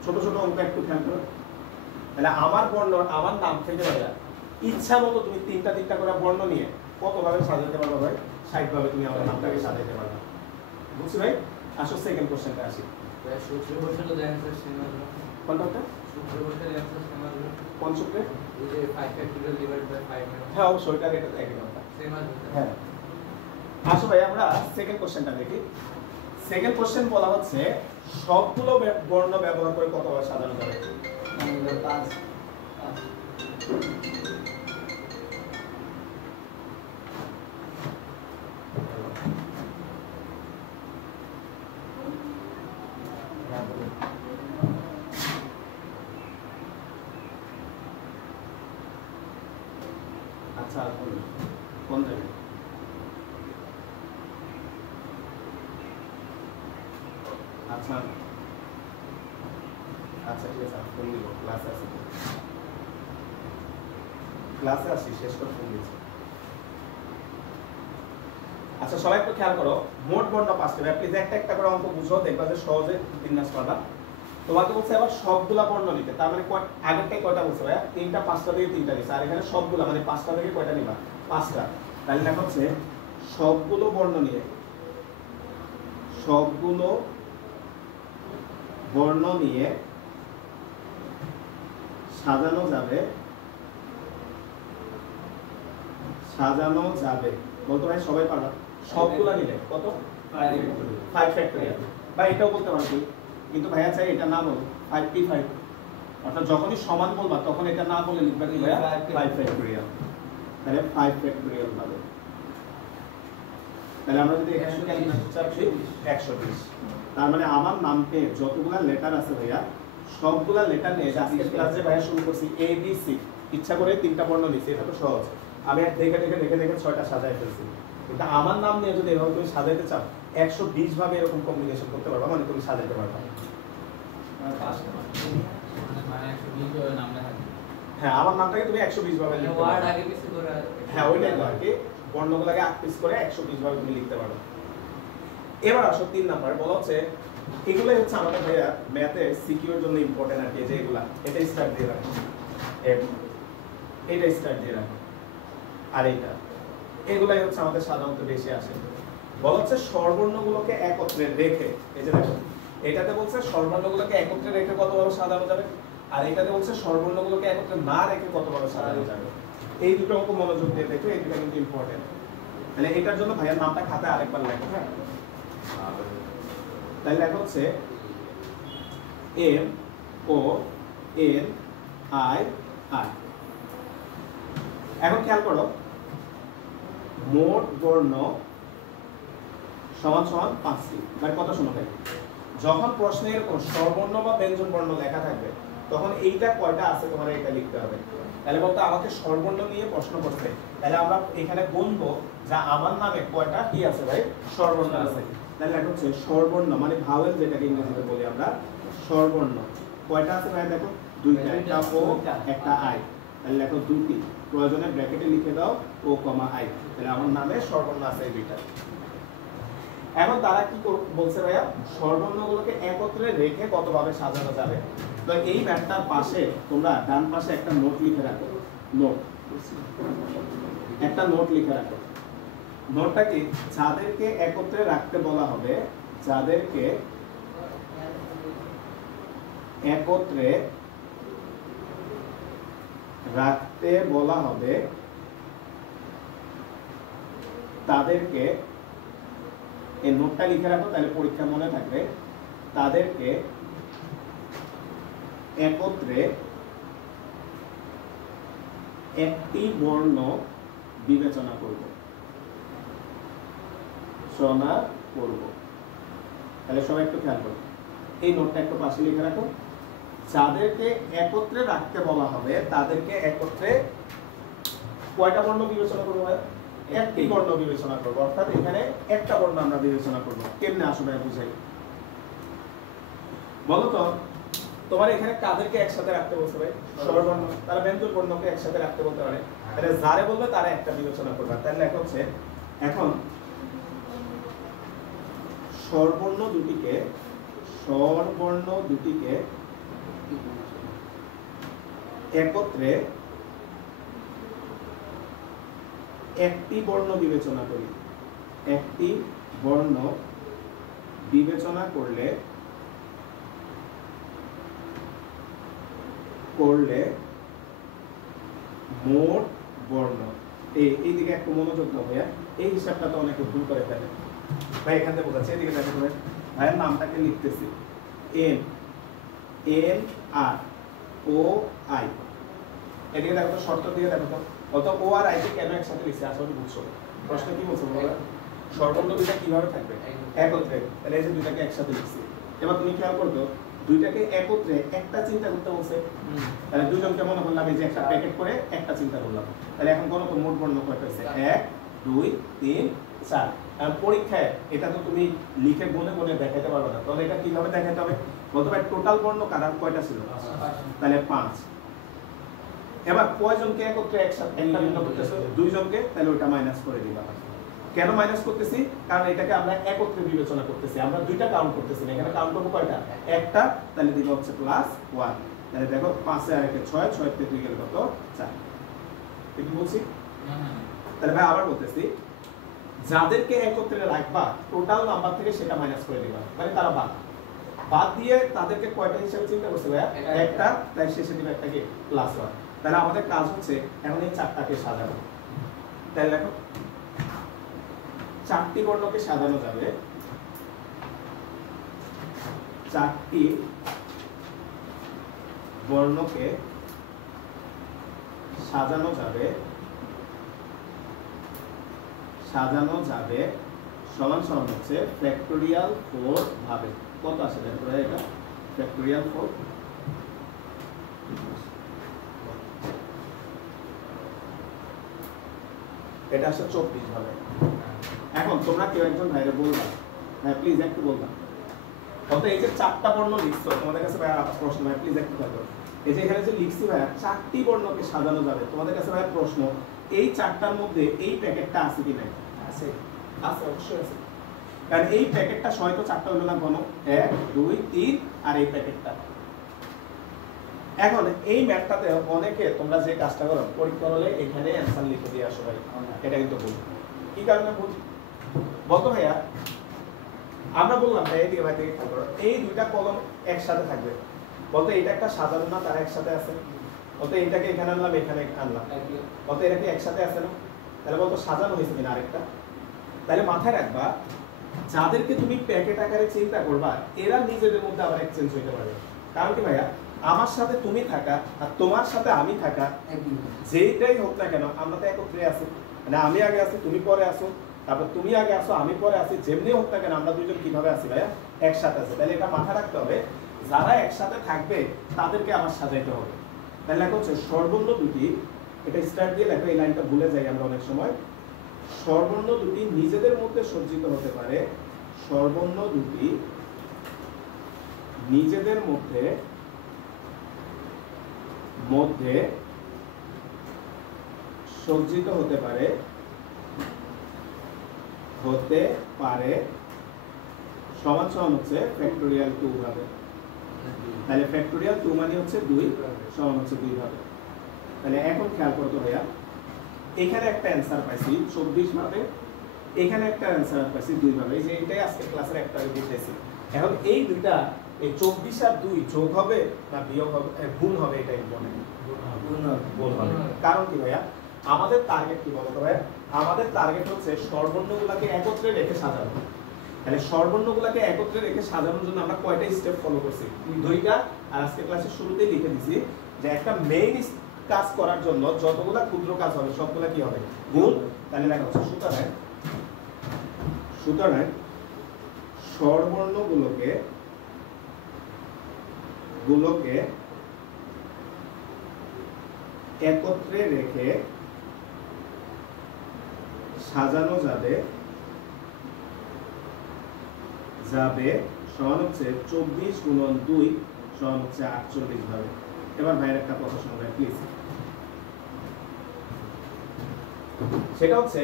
ছোট ছোট অঙ্ক একটু খেয়াল করো। তাহলে আমার বর্ণ, আমার নাম থেকে ভাইয়া ইচ্ছা মতো তুমি তিনটা করে বর্ণ নিয়ে কতভাবে সাজাতে পারবে ভাই? 60 ভাবে তুমি আমার নামটাকে সাজাতে পারবে। বুঝছি ভাই? আসো সেকেন্ড কোশ্চেনটা আসি। সূত্র বসালে দেন স্যার সেমার কোনটা? সূত্র বসালে অ্যান্সার সেমার কোন সূত্রে? এই যে 5 ফ্যাক্টরিয়াল ডিভাইড বাই 5 হ্যাঁ অবশ্যই, এটা একই কথা সেমার। হ্যাঁ আসো ভাই আমরা সেকেন্ড কোশ্চেনটা দেখি। সেকেন্ড কোশ্চেন বলা হচ্ছে সবগুলো বর্ণ ব্যবহার করে কতবার সাজানো যাবে? 5 আচ্ছা কোন জায়গায়? আচ্ছা আচ্ছা ঠিক আছে, ফোন দিব, ক্লাসে আসি, ক্লাসে আসি শেষ করে ফোন দিচ্ছি। আচ্ছা সবাই একটু খেয়াল করো, মোট বর্ণ 5টা। প্লিজ একটা একটা করে অঙ্ক বুঝো, দেখবা যে সহজে বিন্যাস পাবা। তোমাকে বলছে আবার সবগুলা বর্ণ নিতে, তার মানে আগেরটাই কয়টা বলছে ভাইয়া? 3টা, 5টা থেকে 3টা নিছে, আর এখানে সবগুলা মানে 5টা থেকে কয়টা নিবা? 5টা। তাহলে লেখা হচ্ছে সবগুলো বর্ণ নিয়ে, সবগুলো বর্ণ নিয়ে সাজানো যাবে, সাজানো যাবে। বলতে ভাই সবাই পারবা? সবগুলা নিলে কত? 5 ফ্যাক্টরিয়াল। বা এটাও বলতে পারো তুমি, কিন্তু ভাইয়া চাই এটা না বলো 5p5। অর্থাৎ যখনই সমান বলবা তখন এটা না বলে লিখবা কি ভাইয়া? 5 ফ্যাক্টরিয়াল। তাহলে 5 ফ্যাক্টরিয়াল পাবে। তাহলে আমরা যদি এখানে ক্যালকুলেট চাচ্ছি 120। তার মানে আমার নামে যতগুলা লেটার আছে ভাইয়া সবগুলা লেটার নিয়ে আজকে ক্লাসে ভাইয়া শুরু করছি a b c, ইচ্ছা করে 3টা বর্ণ নিছি, এটা তো সহজ। আমি দেখে 6টা সাজায় ফেলছি, কিন্তু আমার নাম নিয়ে যদি এভাবে তুমি সাজাইতে চাও 120 ভাবে এরকম কম্বিনেশন করতে পারবা, মানে তুমি সাজাইতে পারবা। হ্যাঁ আমার নামটাকে তুমি 120 ভাবে লিখতে পারো। ওয়ার্ড আগে পিছে করে, হ্যাঁ ওইটাই তো আর কি, বর্ণগুলোকে আটপিস করে 120 ভাবে তুমি লিখতে পারো। এবার আসো 3 নাম্বার, বলা হচ্ছে এগুলাই হচ্ছে আমাদের ভাইয়া ম্যাথে সিকিউর জন্য ইম্পর্টেন্ট আর কি, যে এগুলা এটা স্টার্ট দিয়ে রাখো, এটা স্টার্ট দিয়ে রাখো, আর এগুলাই হচ্ছে আমাদের সাধারণত বেশি আসে। বলা হচ্ছে স্বরবর্ণগুলোকে একত্রে রেখে, এই যে দেখো এটাতে বলছে স্বরবর্ণগুলোকে একত্রে রেখে কতভাবে সাজানো যাবে, আর এটাতে বলছে স্বরবর্ণগুলোকে একত্রে না রেখে কতভাবে সাজানো যাবে। এই দুটো অঙ্ক মনোযোগ দিয়ে দেখো, এই দুটো কিন্তু ইম্পর্টেন্ট। তাহলে এটার জন্য ভাইয়ার নামটা খাতায় আরেকবার লেখো। হ্যাঁ তাহলে লেখা হচ্ছে MONII। এখন খেয়াল করো, মোট বর্ণ সমান সমান 5টি, মানে কত শোনো ভাই? যখন প্রশ্নে এরকম স্বরবর্ণ বা ব্যঞ্জন বর্ণ লেখা থাকবে তখন এইটা কয়টা আছে তোমার এটা লিখতে হবে। তাহলে বলতে আমাকে স্বরবর্ণ নিয়ে প্রশ্ন করতে, তাহলে আমরা এখানে গুনবো যে আমার নামে কয়টা কি আছে ভাই? স্বরবর্ণ আছে। তাহলে লেখা হচ্ছে স্বরবর্ণ মানে ভাওয়েল, যেটাকে ইংরেজিতে বলি আমরা স্বরবর্ণ। কয়টা আছে ভাই? দেখো 2টা, একটা ও একটা আই। তাহলে লেখো 2টি, প্রয়োজনে ব্র্যাকেটে লিখে দাও ও কমা আই। তাহলে আমার নামে স্বরবর্ণ আছে এই দুইটা। এখন তারা কি বলছে ভাইয়া? স্বরবর্ণগুলোকে একত্রে রেখে কতভাবে সাজানো যাবে। তো এই ম্যাথটার পাশে তোমরা ডান পাশে একটা নোট লিখে রাখো, নোট, একটা নোট লিখে রাখো। নোটটা কি? যাদেরকে একত্রে রাখতে বলা হবে, যাদেরকে একত্রে রাখতে বলা হবে তাদেরকে, এই নোটটা লিখে রাখো তাহলে পরীক্ষা মনে থাকবে, তাদেরকে একত্রে একটি বর্ণ বিবেচনা করব, তাহলে সবাই একটু খেয়াল করো, এই নোটটা একটু পাশে লিখে রাখো। যাদেরকে একত্রে রাখতে বলা হবে তাদেরকে একত্রে কয়টা বর্ণ বিবেচনা করবো? একটি বর্ণ বিবেচনা করবো, অর্থাৎ এখানে একটা বর্ণ আমরা বিবেচনা করবো। কেমনে আসলে বুঝাই বলো তো? তোমার এখানে কাদেরকে একসাথে রাখতে বলতে পারে? স্বরবর্ণ, তারা ব্যঞ্জন বর্ণকে একসাথে রাখতে বলতে পারে। তাহলে যারে বলবে তারা একটা বিবেচনা করবে। তাহলে লেখা হচ্ছে এখন স্বরবর্ণ দুটিকে একত্রে একটি বর্ণ বিবেচনা করি। একটি বর্ণ বিবেচনা করলে মোট বর্ণ, এই দিকে একটু মনোযোগ দাও ভাইয়া, এই হিসাবটা তো অনেকে ভুল করে ফেলে। ভাই এখান থেকে বোঝাচ্ছে, এদিকে দেখো ভাইয়ের নামটাকে লিখতেছি NNROI, এদিকে দেখো তো, শর্ত দিয়ে দেখো তো, অত ও আর আই কে কেন একসাথে লিখছি? আসলে বুঝছো প্রশ্ন কি বলছো বলো? স্বরবর্ণ দুইটা কিভাবে থাকবে? একত্রে। তাহলে এই যে দুইটাকে একসাথে লিখছি। এবার তুমি খেয়াল করতো দুইটাকে একত্রে একটা চিন্তা করতে বলছে, তাহলে দুইজনকে মনে করলাম এই যে একটা প্যাকেট করে একটা চিন্তা করলাম। তাহলে এখন কোন তো মোট বর্ণ কয়টা হয়েছে? 1 2 3 4। পরীক্ষায় এটা তো তুমি লিখে বলে দেখাতে পারবে না, তাহলে এটা কিভাবে দেখাতে হবে? বলতে পারে টোটাল বর্ণ কারা কয়টা ছিল? তাহলে 5। এবার কয়জনকে একত্রে একসাথে একটা বিন্দু করতেছে? দুইজনকে, তাহলে ওটা মাইনাস করে দিবা। কেন মাইনাস করতেছি? কারণ এটাকে আমরা একত্রে বিবেচনা করতেছি, আমরা দুইটা কাউন্ট করতেছি না। এখানে কাউন্ট করব কয়টা? একটা, তাহলে দিব হচ্ছে +1। তাহলে দেখো 5 এর আরেকে 6, 6 তে 2 গেল কত? 4। কি বলছি? তাহলে ভাই আবার বলতেছি, যাদেরকে একত্রে রাখবা টোটাল নাম্বার থেকে সেটা মাইনাস করে দিবা, মানে তারা বাদ দিয়ে তাদেরকে কয়টা হিসাবে চিন্তা করতে ভাইয়া? একটা, তাই শেষে দিবে একটাকে +1। তাহলে আমাদের কাজ হচ্ছে এখন এই চারটাকে সাজানো। তাহলে দেখো চারটি বর্ণকে সাজানো যাবে, চারটি বর্ণকে সাজানো যাবে সমান সমান হচ্ছে ফ্যাক্টোরিয়াল 4 ভাবে। কত আসে দেখো এটা? ফ্যাক্টোরিয়াল 4 এটা আসে 24 ভাবে। এখন তোমরা কেউ একজন ভাইরে বলবা, হ্যাঁ প্লিজ একটু বলবা, অত এই যে চারটা বর্ণ লিখছো তোমাদের কাছে ভাই প্রশ্ন, ভাই প্লিজ একটু বলো, এই যে এখানে যে লিখছি ভাই চারটি বর্ণকে সাজানো যাবে, তোমাদের কাছে ভাই প্রশ্ন, এই চারটার মধ্যে এই প্যাকেটটা আছে কি নাই? আছে, আছে, অবশ্যই আছে। কারণ এই প্যাকেটটা হয়তো চারটা হলো না, গণ 1 2 3 আর এই প্যাকেটটা। এখন এই ম্যাথটাতে অনেকে তোমরা যে কাজটা করো পরীক্ষা হলে এখানে অ্যানসার লিখে দিয়ে আসো ভাই, এটা কিন্তু ভুল। কি কারণে ভুল বলতো ভাইয়া? আমরা বললাম ভাই এদিকে ভাই দেখে করো, এই দুইটা কলম একসাথে থাকবে, বলতো এটা একটা সাজানো না, তারা একসাথে আছে, বলতো এইটাকে এখানে আনলাম এখানে আনলাম, বলতো এটা কি একসাথে আছে না? তাহলে বলতো সাজানো হয়েছে কিনা আরেকটা? তাহলে মাথায় রাখবা যাদেরকে তুমি প্যাকেট আকারে চিন্তা করবা এরা নিজেদের মধ্যে আবার এক্সচেঞ্জ হইতে পারে। কারণ কি ভাইয়া, আমার সাথে তুমি থাকা আর তোমার সাথে আমি থাকা যেটাই হোক না কেন আমরা তো একত্রে আছি, মানে আমি আগে আছি তুমি পরে আসো, তারপর তুমি আগে আসো আমি পরে আসি, যেমনি হোক না কেন আমরা দুইজন কিভাবে আছি ভাইয়া? একসাথে আছে। তাহলে এটা মাথায় রাখতে হবে, যারা একসাথে থাকবে তাদেরকে আমার সাজাইতে হবে। তাহলে লেখা হচ্ছে স্বরবর্ণ দুটি, এটা স্টার্ট দিয়ে লেখো, এই লাইনটা ভুলে যাই আমরা অনেক সময়। স্বরবর্ণ দুটি নিজেদের মধ্যে সজ্জিত হতে পারে, স্বরবর্ণ দুটি নিজেদের মধ্যে সজ্জিত হতে পারে সমান সমান হচ্ছে ফ্যাক্টোরিয়াল 2 ভাবে। তাহলে ফ্যাক্টোরিয়াল 2 মানে হচ্ছে 2 সমান হচ্ছে 2 ভাবে। তাহলে এখন খেয়াল করতে ভাইয়া, এখানে একটা অ্যানসার পাইছি 24 ভাবে, এখানে একটা অ্যানসার পাইছি 2 ভাবে। এই যে এটাই আজকে ক্লাসের একটা বুঝাইছি। এখন এই দুইটা এই 24 আর 2 যোগ হবে না বিয়োগ হবে, গুণ হবে, এটা ইম্পর্টেন্ট। গুণ হবে। কারণ কি ভাইয়া, আমাদের টার্গেট কি বলতো ভাইয়া? আমাদের টার্গেট হচ্ছে স্বরবর্ণগুলোকে একত্রে রেখে সাজানো। তাহলে স্বরবর্ণগুলোকে একত্রে রেখে সাজানোর জন্য আমরা কয়টা স্টেপ ফলো করছি? দুইটা। আর আজকে ক্লাসের শুরুতেই লিখে দিছি যে একটা মেইন কাজ করার জন্য যতগুলা ক্ষুদ্র কাজ হবে সবগুলা কি হবে? গুণ। তাহলে লেখা হচ্ছে সুতরাং স্বরবর্ণগুলোকে একত্রে রেখে সাজানো যাবে সমান হচ্ছে 24 গুণন 2 সমান হচ্ছে 48 ভাবে। এবার ভাইয়ের একটা কথা শুনবেন প্লিজ। সেটা হচ্ছে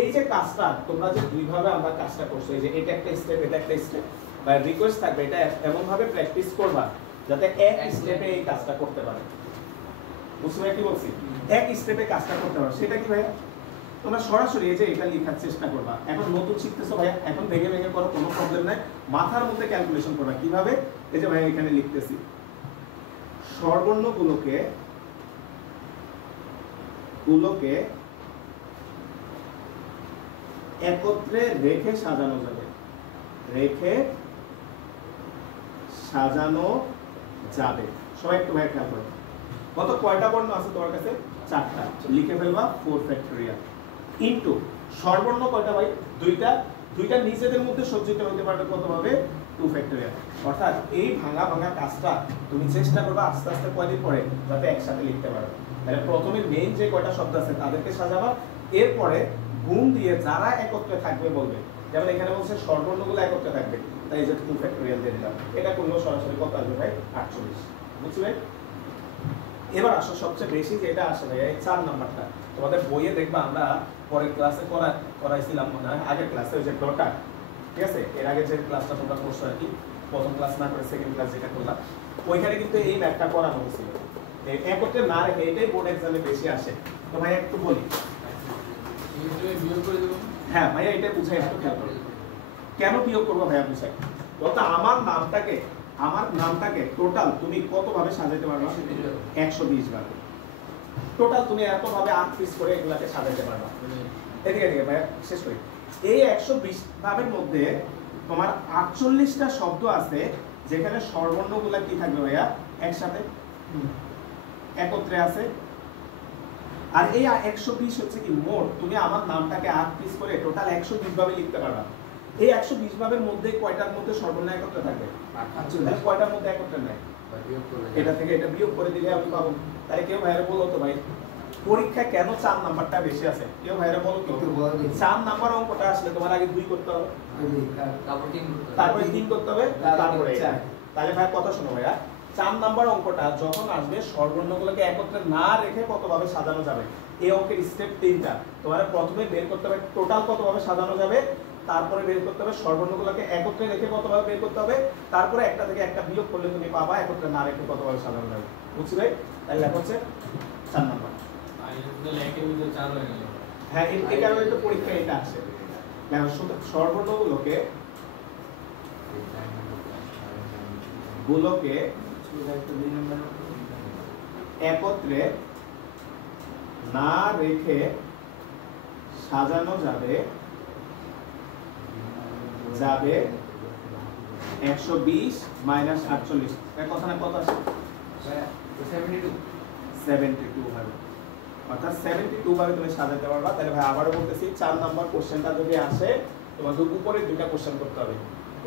এই যে কাজটা তোমরা যে দুইভাবে আমরা কাজটা করছো, এই যে এটা একটা স্টেপ এটা একটা স্টেপ, বা রিকোয়েস্ট থাকবে এটা এমন ভাবে প্র্যাকটিস করবা যাতে এক স্টেপে এই কাজটা করতে পারে। বুঝছো কি বলছি? এক স্টেপে কাজটা করতে পারো। সেটা কি ভাইয়া? তোমরা সরাসরি এই যে এটা লেখার চেষ্টা করবা। এখন নতুন শিখতেছো ভাইয়া, এখন ভেঙে ভেঙে করো, কোনো প্রবলেম নাই। মাথার মধ্যে ক্যালকুলেশন করবা কিভাবে। এই যে ভাইয়া এখানে লিখতেছি স্বরবর্ণগুলোকে একত্রে রেখে সাজানো যাবে। সবাই একটু ভাই খেয়াল করো। কত কয়টা বর্ণ আছে তোমার কাছে? 4টা। লিখে ফেলবা 4 ফ্যাক্টোরিয়াল ইনটু স্বরবর্ণ কয়টা ভাই? 2টা। 2টা নিজেদের মধ্যে সজ্জিত হতে পারবে কত ভাবে? 2 ফ্যাক্টোরিয়াল। অর্থাৎ এই ভাঙা ভাঙা কাজটা তুমি চেষ্টা করবে আস্তে আস্তে কয়দিন পরে যাতে একসাথে লিখতে পারো। তাহলে প্রথমে মেইন যে কয়টা শব্দ আছে তাদেরকে সাজাবা, এরপরে গুণ দিয়ে যারা একত্রে থাকবে বলবে। যেমন এখানে বলছে স্বরবর্ণগুলো একত্রে থাকবে, তাই যে 2 ফ্যাক্টোরিয়াল দিয়ে দিলাম। এটা করলেও সরাসরি কত আসবে ভাই? 48। বুঝছো ভাই? এবার আসো সবচেয়ে বেশি যেটা আসে ভাই এই 4 নাম্বারটা। তোমাদের বইয়ে দেখবা আমরা পরের ক্লাসে করাইছিলাম মনে হয়, আগের ক্লাসে ওই যে ডটার, ঠিক আছে? এর আগে যে ক্লাসটা তোমরা করছো আর কি, প্রথম ক্লাস না করে সেকেন্ড ক্লাস যেটা করলাম, ওইখানে কিন্তু এই ম্যাথটা করানো হয়েছিল। একত্রে না রেখে, এটাই বোর্ড এক্সামে বেশি আসে। তো ভাই একটু বলি। বিয়োগ করে দেব। হ্যাঁ ভাইয়া, এটা বুঝাই একটু খেয়াল করো। কেন বিয়োগ করবো ভাইয়া বুঝাই। অর্থাৎ আমার নামটাকে টোটাল তুমি কত ভাবে সাজাতে পারবা? 120 ভাবে। টোটাল তুমি এত ভাবে 8 পিস করে এগুলাকে সাজাতে পারবা। এদিকে ভাইয়া শেষ করি। এই 120 ভাবের মধ্যে তোমার 48টা শব্দ আছে যেখানে স্বরবর্ণগুলা কি থাকবে ভাইয়া? একসাথে একত্রে আছে। আর এই 120 হচ্ছে কি মোট, তুমি আমার নামটাকে 8 পিস করে টোটাল 120 ভাবে লিখতে পারবা। এই 120 ভাবের মধ্যে কয়টার মধ্যে স্বরবর্ণ একত্রে থাকবে? 48। কয়টার মধ্যে একত্রে নাই? এটা থেকে এটা বিয়োগ করে দিলে আমি পাবো। তাই কেউ ভাইরে বলো তো ভাই পরীক্ষায় কেন 4 নাম্বারটা বেশি আছে? কেউ ভাইরে বলো তো। 4 নাম্বার অঙ্কটা আসলে তোমার আগে 2 করতে হবে, তারপরে 3 করতে হবে, তারপরে 4। তাহলে ভাই কথা শোনো ভাইয়া, 4 নাম্বার অঙ্কটা যখন আসবে স্বরবর্ণগুলোকে একত্রে না রেখে কতভাবে সাজানো যাবে, এই অঙ্কের স্টেপ 3টা। তোমার প্রথমে বের করতে হবে টোটাল কতভাবে সাজানো যাবে, তারপরে বের করতে হবে স্বরবর্ণগুলোকে একত্রে রেখে কতভাবে বের করতে হবে, তারপরে একটা থেকে একটা বিয়োগ করলে তুমি পাবা একত্রে না রেখে কতভাবে সাজানো যাবে। বুঝছি ভাই? তাহলে লেখা হচ্ছে 4 নাম্বার। হ্যাঁ, এই কারণে তো পরীক্ষায় এটা আসে। দেখো স্বরবর্ণগুলোকে একত্রে না রেখে সাজানো যাবে 120 মাইনাস 48। কথা না কত আসে? 72 ভাবে। অর্থাৎ 72 ভাবে তুমি সাজাতে পারবা। তাহলে ভাই আবারও বলতেছি, 4 নাম্বার কোশ্চেনটা যদি আসে তোমাদের উপরে 2টা কোশ্চেন করতে হবে।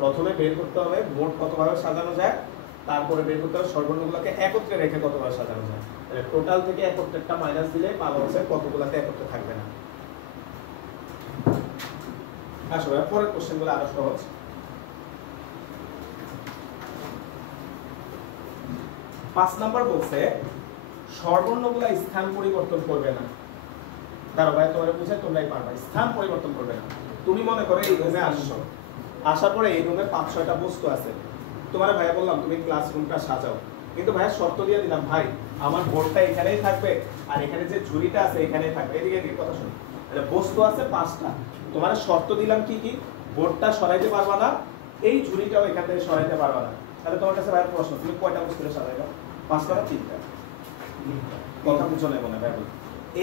প্রথমে বের করতে হবে মোট কতভাবে সাজানো যায়, তারপরে বের করতে হবে স্বরবর্ণগুলোকে একত্রে রেখে কতভাবে সাজানো যায়। তাহলে টোটাল থেকে একত্রেরটা মাইনাস দিলে পাবো হচ্ছে কতগুলোতে একত্রে থাকবে না। আসলে পরের কোশ্চেনগুলো আরো সহজ। 5 নাম্বার বলছে স্বরবর্ণগুলো স্থান পরিবর্তন করবে না। দাঁড়াও ভাই, তোমরা বুঝে তোমরাই পারবা। স্থান পরিবর্তন করবে না। তুমি মনে করো এই রুমে আসছো, আসার পরে এই রুমে 5-6টা বস্তু আছে। তোমার ভাইয়া বললাম তুমি ক্লাসরুমটা সাজাও, কিন্তু ভাইয়া শর্ত দিয়ে দিলাম ভাই আমার বোর্ডটা এখানেই থাকবে আর এখানে যে ঝুড়িটা আছে এখানেই থাকবে। এদিকে এদিকে কথা শুনো। তাহলে বস্তু আছে 5টা, তোমার শর্ত দিলাম কি কি? বোর্ডটা সরাইতে পারবা না, এই ঝুড়িটাও এখান থেকে সরাইতে পারবা না। তাহলে তোমার কাছে ভাইয়ের প্রশ্ন, তুমি কয়টা বস্তু সাজাইবা? 5টা না 3টা? কথা বুঝো না মনে ভাই বল।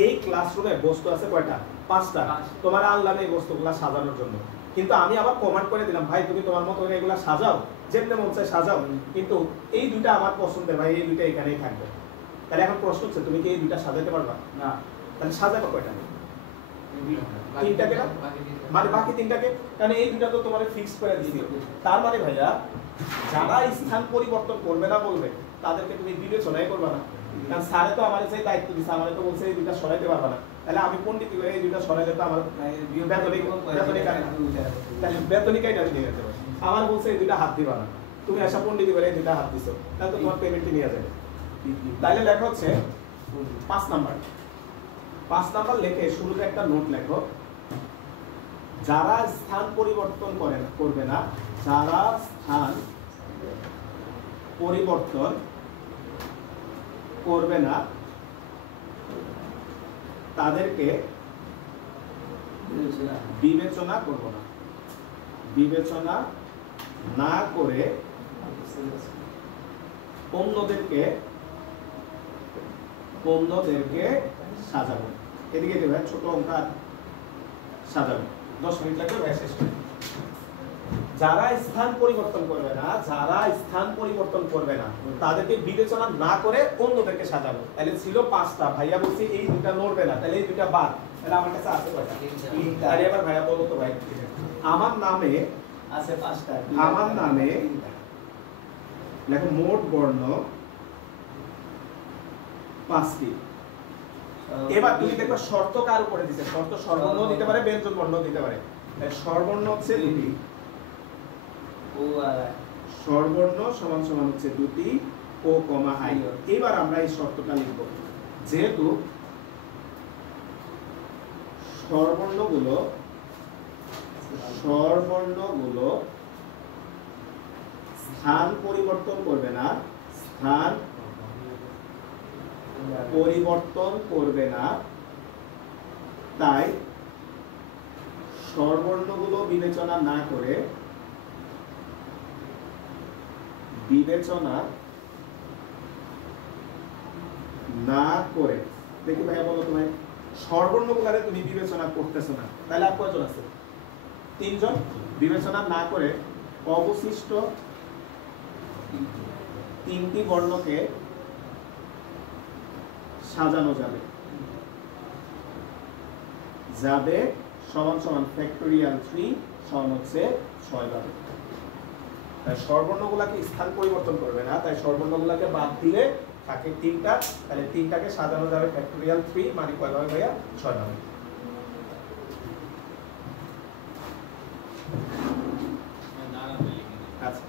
এই ক্লাসরুমে বস্তু আছে কয়টা? 5টা। তোমার আল্লাহ এই বস্তুগুলা সাজানোর জন্য। কিন্তু আমি আবার কমেন্ট করে দিলাম, ভাই তুমি তোমার মতো করে এগুলা সাজাও, যেমন মন চায় সাজাও, কিন্তু এই দুইটা আমার পছন্দের, ভাই এই দুইটা এখানেই থাকবে। তাহলে এখন প্রশ্ন হচ্ছে, তুমি কি এই দুইটা সাজাতে পারবা? না। তাহলে সাজাবা কয়টা? 3টাকে না? মানে বাকি 3টাকে, কারণ এই দুইটা তো তোমার ফিক্স করে দিয়েছি। তার মানে ভাইয়া যারা স্থান পরিবর্তন করবে না বলবে, তাদেরকে তুমি বিবেচনাই করবে না। কারণ স্যারে তো আমার সেই দায়িত্ব দিচ্ছে, আমার তো বলছে এই দুইটা সরাইতে পারবে না। তাহলে আমি পণ্ডিত করে এই দুইটা সরাইলে তো আমার বেতনিকাই দাবি নিয়ে যেতে পারে। আমার বলছে এই দুইটা হাত দিবা না, তুমি আসা পণ্ডিত করে এই দুইটা হাত দিছো, তাহলে তো তোমার পেমেন্টই নিয়ে যাবে। তাইলে লেখা হচ্ছে 5 নাম্বার। 5 নাম্বার লিখে শুরুতে একটা নোট লেখো, যারা স্থান পরিবর্তন করবে না, যারা স্থান পরিবর্তন করবে না তাদেরকে বিবেচনা করব না। বিবেচনা না করে অন্যদেরকে সাজাবো। এদিকে দেবে ছোট অঙ্ক সাজাবো, 10 মিনিট লাগবে ভাই শেষ করে। যারা স্থান পরিবর্তন করবে না, যারা স্থান পরিবর্তন করবে না তাদেরকে বিবেচনা না করে অন্যদেরকে সাজাবো। তাহলে ছিল 5টা, ভাইয়া বলছি এই দুটা নড়বে না, তাহলে এই দুটা বাদ। তাহলে আমার কাছে আছে কয়টা? 3টা। আরে এবার ভাইয়া বলো তো ভাই, আমার নামে আছে 5টা। আমার নামে লেখো মোট বর্ণ 5টি। এবার তুমি দেখো শর্ত কার উপরে দিতে, শর্ত সর্বর্ণ দিতে পারে, ব্যঞ্জন বর্ণ দিতে পারে। সর্বর্ণ হচ্ছে 2টি, সর্বর্ণ সমান সমান হচ্ছে 2টি ও কমা আই। এবার আমরা এই শর্তটা লিখব, যেহেতু সর্বর্ণগুলো স্থান পরিবর্তন করবে না, স্থান পরিবর্তন করবে না, তাই সর্বর্ণগুলো বিবেচনা না করে দেখি ভাইয়া বলো তো ভাই, সর্বর্ণগুলারে তুমি বিবেচনা করতেছো না, তাহলে আর কয়জন আছে? 3 জন। বিবেচনা না করে অবশিষ্ট 3টি বর্ণকে সাজানো যাবে সমান সমান ফ্যাক্টোরিয়াল 3 সমান হচ্ছে 6 ভাবে। তাই সর্বর্ণগুলাকে স্থান পরিবর্তন করবে না, তাই সর্বর্ণগুলাকে বাদ দিলে থাকে 3টা। তাহলে 3টাকে সাজানো যাবে ফ্যাক্টোরিয়াল 3, মানে কয় ভাবে ভাইয়া? 6 ভাবে। আচ্ছা,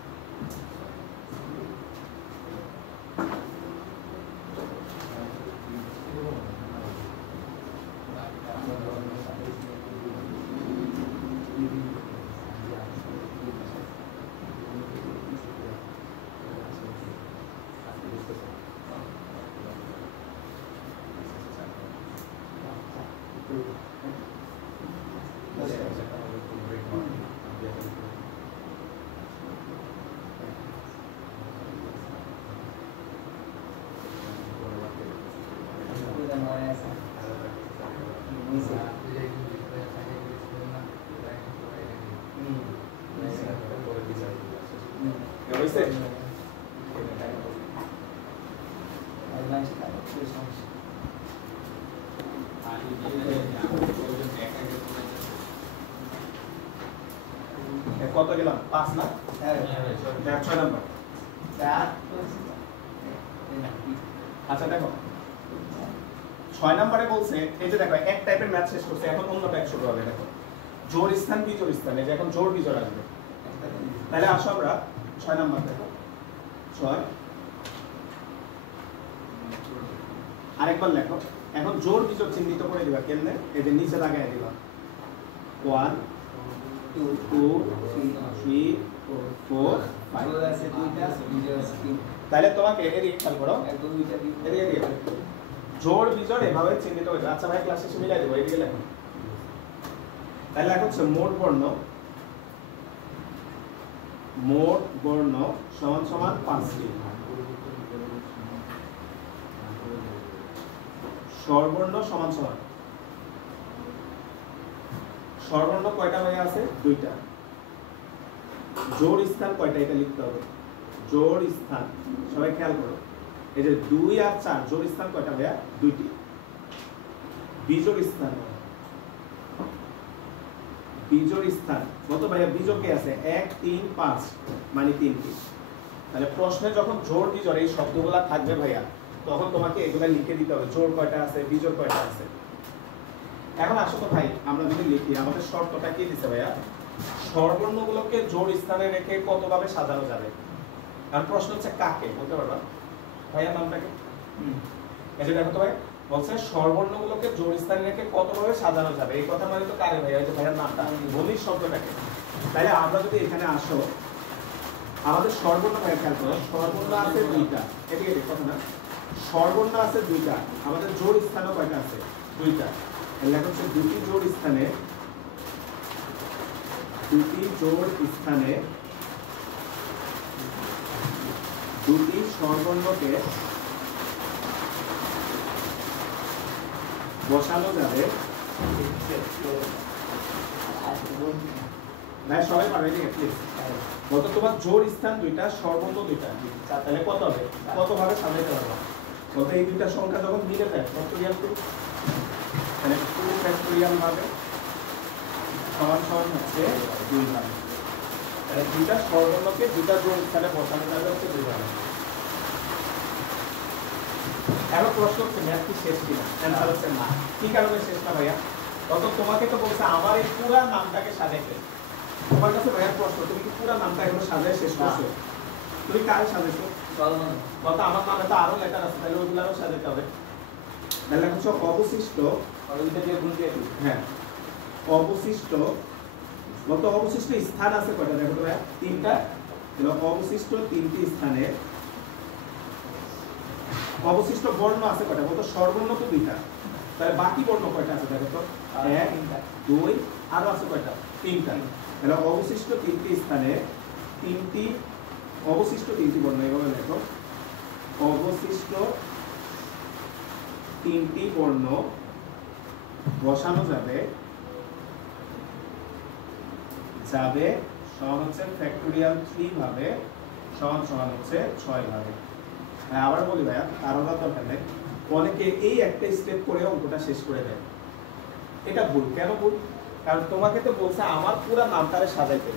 কত গেলাম? 5 না? হ্যাঁ 6 নাম্বার। আচ্ছা দেখো 6 নম্বরে বলছে, এই যে দেখো এক টাইপের ম্যাথ শেষ করছে, এখন অন্য টাইপ শুরু হবে। দেখো জোড় স্থান বিজোড় স্থান, এই যে এখন জোড় বিজোড় আসবে। তাহলে আসো আমরা 6 নাম্বার দেখো 6, আরেকবার লেখো। এখন জোড় বিজোড় চিহ্নিত করে দিবা কেমনে? এই যে নিচে লাগাই দিবা 1 2 3 4 5 আছে 2টা বিজোড় আছে 3। তাহলে তোমাকে এদিকে খেয়াল করো, একদম 2টা এদিকে জোড় বিজোড় এভাবে চিহ্নিত করে। আচ্ছা ভাই ক্লাস শেষে মিলাই দেব, এদিকে লেখো। তাহলে লেখা হচ্ছে মোট বর্ণ মোট বর্ণ সমান সমান 5টি। স্বরবর্ণ সমান সমান স্বরবর্ণ কয়টা ভাইয়া আছে? 2টা। জোড় স্থান কয়টা এটা লিখতে হবে। জোড় স্থান সবাই খেয়াল করো, এই যে 2 আর 4 জোড় স্থান কয়টা ভাইয়া? 2টি। বিজোড় স্থান, বিজোড় স্থান কত ভাইয়া? বিজোড় কে আছে? 1 3 5 মানে 3টি। তাহলে প্রশ্নে যখন জোড় বিজোড় এই শব্দগুলা থাকবে ভাইয়া, তখন তোমাকে এগুলা লিখে দিতে হবে, জোড় কয়টা আছে, বিজোড় কয়টা আছে। এখন আসো তো ভাই আমরা যদি লিখি, আমাদের শর্তটা কি দিছে ভাইয়া? স্বরবর্ণগুলোকে জোড় স্থানে রেখে কতভাবে সাজানো যাবে। আর প্রশ্ন হচ্ছে কাকে বলতে পারবা ভাইয়া? নামটাকে এই যে দেখো তো ভাই বলছে স্বরবর্ণগুলোকে জোড় স্থানে রেখে কতভাবে সাজানো যাবে। এই কথা মানে তো কারে ভাইয়া? এই যে ভাইয়ার নামটা বলি শব্দটাকে। তাহলে আমরা যদি এখানে আসো, আমাদের স্বরবর্ণ ভাই খেয়াল করো, স্বরবর্ণ আছে 2টা। এদিকে দেখো না, স্বরবর্ণ আছে 2টা, আমাদের জোড় স্থানও কয়টা আছে? 2টা। লেখা হচ্ছে 2টি জোড় স্থানে, 2টি জোড় স্থানে 2টি স্বরবর্ণকে বসানো যাবে। ভাই সবাই পারবে ঠিক আছে? কত তোমার জোড় স্থান 2টা, স্বরবর্ণ 2টা, তাহলে কত হবে? কতভাবে সাজাইতে পারবো? কত এই 2টা সংখ্যা যখন মিলে যায় ফ্যাক্টোরিয়াল 2, তাহলে 2 ফ্যাক্টোরিয়াল ভাবে সমান সমান হচ্ছে 2 ভাবে। তাহলে 2টা স্বরবর্ণকে 2টা জোড় স্থানে বসানো যাবে হচ্ছে 2 ভাবে। এখন প্রশ্ন হচ্ছে ম্যাথ কি শেষ কিনা? অ্যান্সার হচ্ছে না। কি কারণে শেষ না ভাইয়া? তত তোমাকে তো বলছে আমার এই পুরো নামটাকে সাজাইতে। তোমার কাছে ভাইয়া প্রশ্ন, তুমি কি পুরো নামটা এখনো সাজায় শেষ করছো? তুমি কারে সাজাইছো? কত আমার নামে তো আরো লেটার আছে, তাহলে ওইগুলোও সাজাতে হবে। তাহলে হচ্ছে অবশিষ্ট, ওইটা দিয়ে গুণ দিয়ে দিই। হ্যাঁ, অবশিষ্ট কত? অবশিষ্ট স্থান আছে কয়টা? দেখো তো ভাইয়া 3টা। তাহলে অবশিষ্ট 3টি স্থানে অবশিষ্ট বর্ণ আছে কয়টা? কত? স্বরবর্ণ তো 2টা, তাহলে বাকি বর্ণ কয়টা আছে? দেখো তো 1 2 আরো আছে কয়টা? 3টা। তাহলে অবশিষ্ট 3টি স্থানে 3টি, অবশিষ্ট 3টি বর্ণ এভাবে লেখো, অবশিষ্ট 3টি বর্ণ বসানো যাবে সমান হচ্ছে ফ্যাক্টোরিয়াল 3 ভাবে সমান সমান হচ্ছে 6 ভাবে। হ্যাঁ আবার বলি ভাইয়া, কারণ দরকার নেই, অনেকে এই একটা স্টেপ করে অঙ্কটা শেষ করে দেয়। এটা ভুল। কেন ভুল? কারণ তোমাকে তো বলছে আমার পুরো নামটারে সাজাইতে।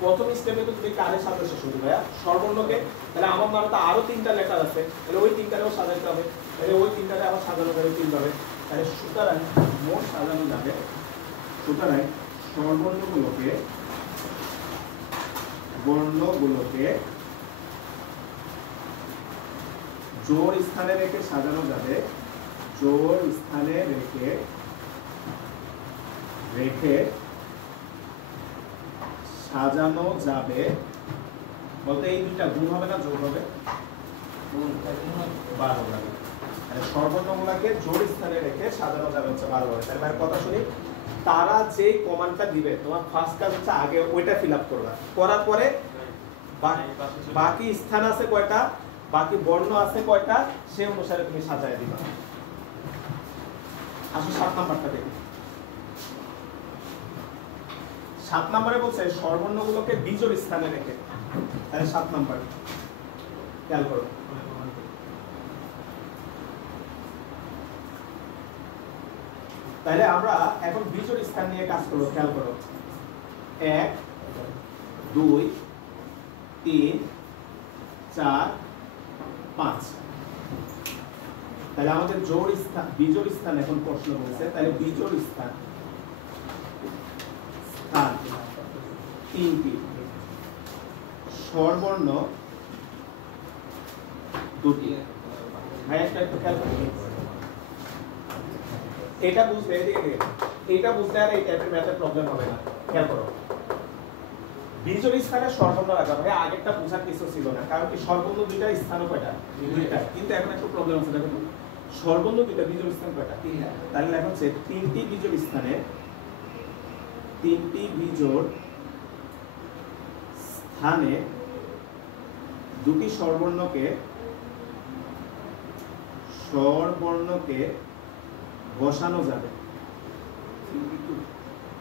প্রথম স্টেপে তো তুমি কারে সাজাইছো শুধু ভাইয়া? স্বরবর্ণকে। তাহলে আমার নামে তো আরো 3টা লেটার আছে, তাহলে ওই 3টারেও সাজাইতে হবে, তাহলে ওই 3টারে আবার সাজানো যাবে 3 ভাবে। তাহলে সুতরাং মোট সাজানো যাবে, সুতরাং স্বরবর্ণগুলোকে জোড় স্থানে রেখে সাজানো যাবে, জোড় স্থানে রেখে সাজানো যাবে বলতে এই 2টা গুণ হবে না যোগ হবে? 12 হবে। মানে স্বরবর্ণগুলোকে জোড় স্থানে রেখে সাজানো যাবে হচ্ছে 12 হবে। তাহলে ভাই কথা শুনি, তারা যে কমান্ডটা দিবে তোমার ফার্স্ট কাজ হচ্ছে আগে ওইটা ফিল আপ করবা, করার পরে বাকি স্থান আছে কয়টা, বাকি বর্ণ আছে কয়টা, সেই অনুসারে তুমি সাজায় দিবা। আসো 7 নাম্বারটা দেখি। 7 নম্বরে বলছে স্বরবর্ণগুলোকে বিজোড় স্থানে রেখে। তাহলে 7 নাম্বার খেয়াল করো, তাহলে আমরা এখন বিজোড় স্থান নিয়ে কাজ করব। খেয়াল করো, 1 2 3 4 5। তাহলে আমাদের জোড় স্থান, বিজোড় স্থান এখন প্রশ্ন বলছে, তাহলে বিজোড় স্থান 3টি, স্বরবর্ণ 2টি। ভাই একটা একটু খেয়াল করো, এটা বুঝতে এটা বুঝতে আর এই টাইপের ম্যাথের প্রবলেম হবে না। খেয়াল করো, বিজোড় স্থানে স্বরবর্ণ রাখা হবে, আগেরটা বোঝার কিছু ছিল না, কারণ কি স্বরবর্ণ 2টা, স্থান কয়টা? 2টা। কিন্তু এখন একটা প্রবলেম আছে, দেখো স্বরবর্ণ 2টা, বিজোড় স্থান কয়টা? 3টা। তাহলে লেখা হচ্ছে 3টি বিজোড় স্থানে, 3টি বিজোড় স্থানে দুটি স্বরবর্ণকে বসানো যাবে।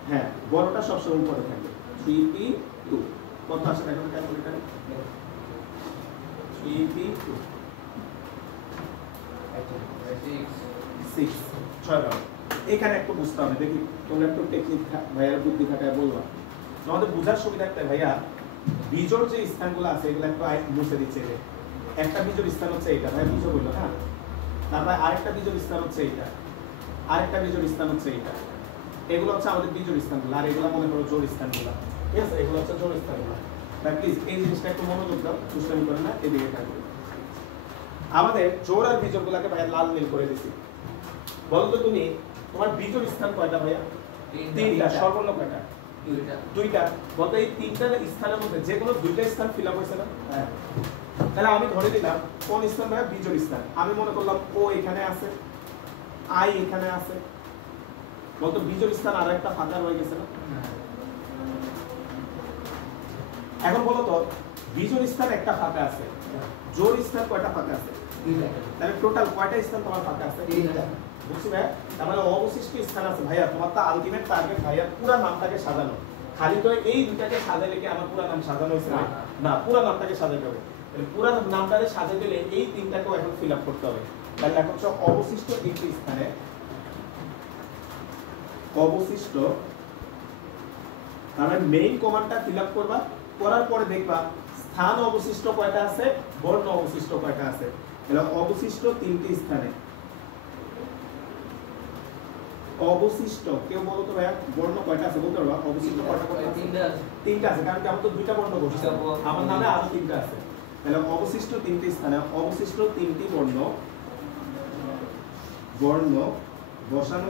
হ্যাঁ, বড়টা সবসময় উপরে থাকবে। 3p2 কত আসে দেখো ক্যালকুলেটরে? 3p2 6 6 বার। এখানে একটু বুঝতে হবে, দেখি তোমরা একটু টেকনিক ভাইয়ার বুদ্ধি খাটায় বলবা। আমাদের বোঝার সুবিধার্থে ভাইয়া বিজোড় যে স্থানগুলো আছে এগুলো একটু মুছে দিচ্ছে। একটা বিজোড় স্থান হচ্ছে এইটা, ভাই বুঝো বললো, হ্যাঁ। তারপরে আরেকটা বিজোড় স্থান হচ্ছে এইটা, আরেকটা বিজোড় স্থান হচ্ছে এইটা। এগুলো হচ্ছে আমাদের বিজোড় স্থানগুলো, আর এগুলো মনে করো জোড় স্থানগুলো, ঠিক আছে? এগুলো হচ্ছে জোড় স্থানগুলো। তাই প্লিজ এই জিনিসটা একটু মনোযোগ দাও, দুষ্টামি করে না, এদিকে থাকবে। আমাদের জোড় আর বিজোড়গুলোকে ভাইয়া লাল নীল করে দিছি। বলো তো তুমি, তোমার বিজোড় স্থান কয়টা ভাইয়া? তিনটা। সর্বর্ণ কয়টা? দুইটা। বলতো এই তিনটা স্থানের মধ্যে যে কোনো দুইটা স্থান ফিল আপ হয়েছে না? হ্যাঁ। তাহলে আমি ধরে দিলাম কোন স্থান ভাইয়া? বিজোড় স্থান। আমি মনে করলাম ও এখানে আছে, আই এখানে আছে। বলতো বিজোড় স্থান আর একটা ফাঁকা রয়ে গেছে না? এখন বলো তো বিজোড় স্থান একটা ফাঁকা আছে, জোড় স্থান কয়টা ফাঁকা আছে? তাহলে টোটাল কয়টা স্থান তোমার ফাঁকা আছে? বুঝছি ভাইয়া? তার মানে অবশিষ্ট স্থান আছে ভাইয়া। তোমার তো আলটিমেট টার্গেট ভাইয়া পুরো নামটাকে সাজানো। খালি তো এই দুটাকে সাজালে কি আমার পুরো নাম সাজানো হয়েছে না? পুরো নামটাকে সাজাতে হবে। তাহলে পুরো নামটাকে সাজাতে গেলে এই তিনটাকেও এখন ফিল আপ করতে হবে। তাহলে এখন হচ্ছে অবশিষ্ট তিনটি স্থানে, অবশিষ্ট তাহলে মেইন কমান্ডটা ফিল আপ করবা। করার পরে দেখবা স্থান অবশিষ্ট কয়টা আছে, বর্ণ অবশিষ্ট কয়টা আছে। তাহলে অবশিষ্ট তিনটি স্থানে, অবশিষ্ট কেউ বলো তো ভাইয়া বর্ণ কয়টা আছে বলতে পারবা? অবশিষ্ট কয়টা? তিনটা আছে, কারণ কি আমার তো দুইটা বর্ণ বসছে, আমার নামে আরো তিনটা আছে। তাহলে অবশিষ্ট তিনটি স্থানে অবশিষ্ট তিনটি বর্ণ বসানো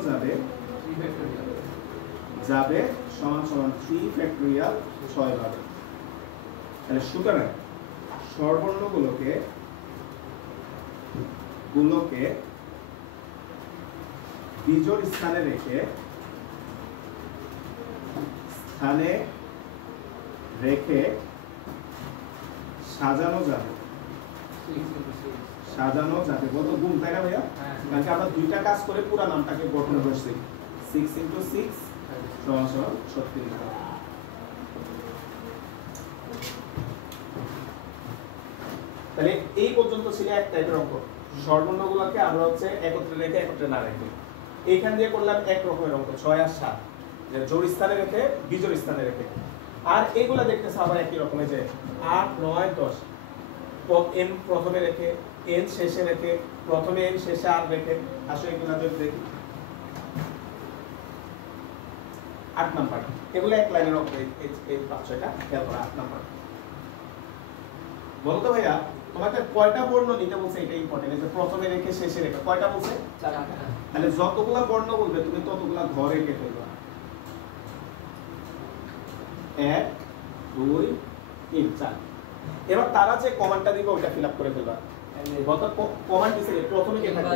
যাবে সমান সমান 3 ফ্যাক্টরিয়াল 6 ভাবে। তাহলে সুতরাং স্বরবর্ণগুলোকে বিজোড় স্থানে রেখে সাজানো যাবে। বলতো গুণ, তাই না ভাইয়া? কারণ কি আমরা দুইটা কাজ করে পুরো নামটাকে গঠন করছি। 6 × 6 সমান সমান 36। তাহলে এই পর্যন্ত ছিল এক টাইপের অঙ্ক। স্বরবর্ণগুলোকে আমরা হচ্ছে একত্রে রেখে একত্রে না রেখে এইখান দিয়ে করলাম এক রকমের অঙ্ক 6 আর 7, যে জোড় স্থানে রেখে বিজোড় স্থানে রেখে। আর এগুলা দেখতেছে আবার একই রকমের, যে 8 9 10 এন প্রথমে রেখে এন শেষে রেখে, প্রথমে এন শেষে আর রেখে। আসলে এগুলা যদি দেখি 8 নাম্বার, এগুলো এক লাইনের অঙ্ক। এই 5-6টা খেয়াল করো। 8 নাম্বার বলতো ভাইয়া তোমাকে কয়টা বর্ণ নিতে বলছে, এটা ইম্পর্টেন্ট। এই যে প্রথমে রেখে শেষে রেখে কয়টা বলছে? 4টা। তাহলে যতগুলা বর্ণ বলবে তুমি ততগুলা ঘর রেখে ফেলবা। 1 2 3 4। এবার তারা যে কমান্ডটা দিবে ওটা ফিল আপ করে ফেলবা। গত কমান্ড দিছে প্রথমে কে থাকবে?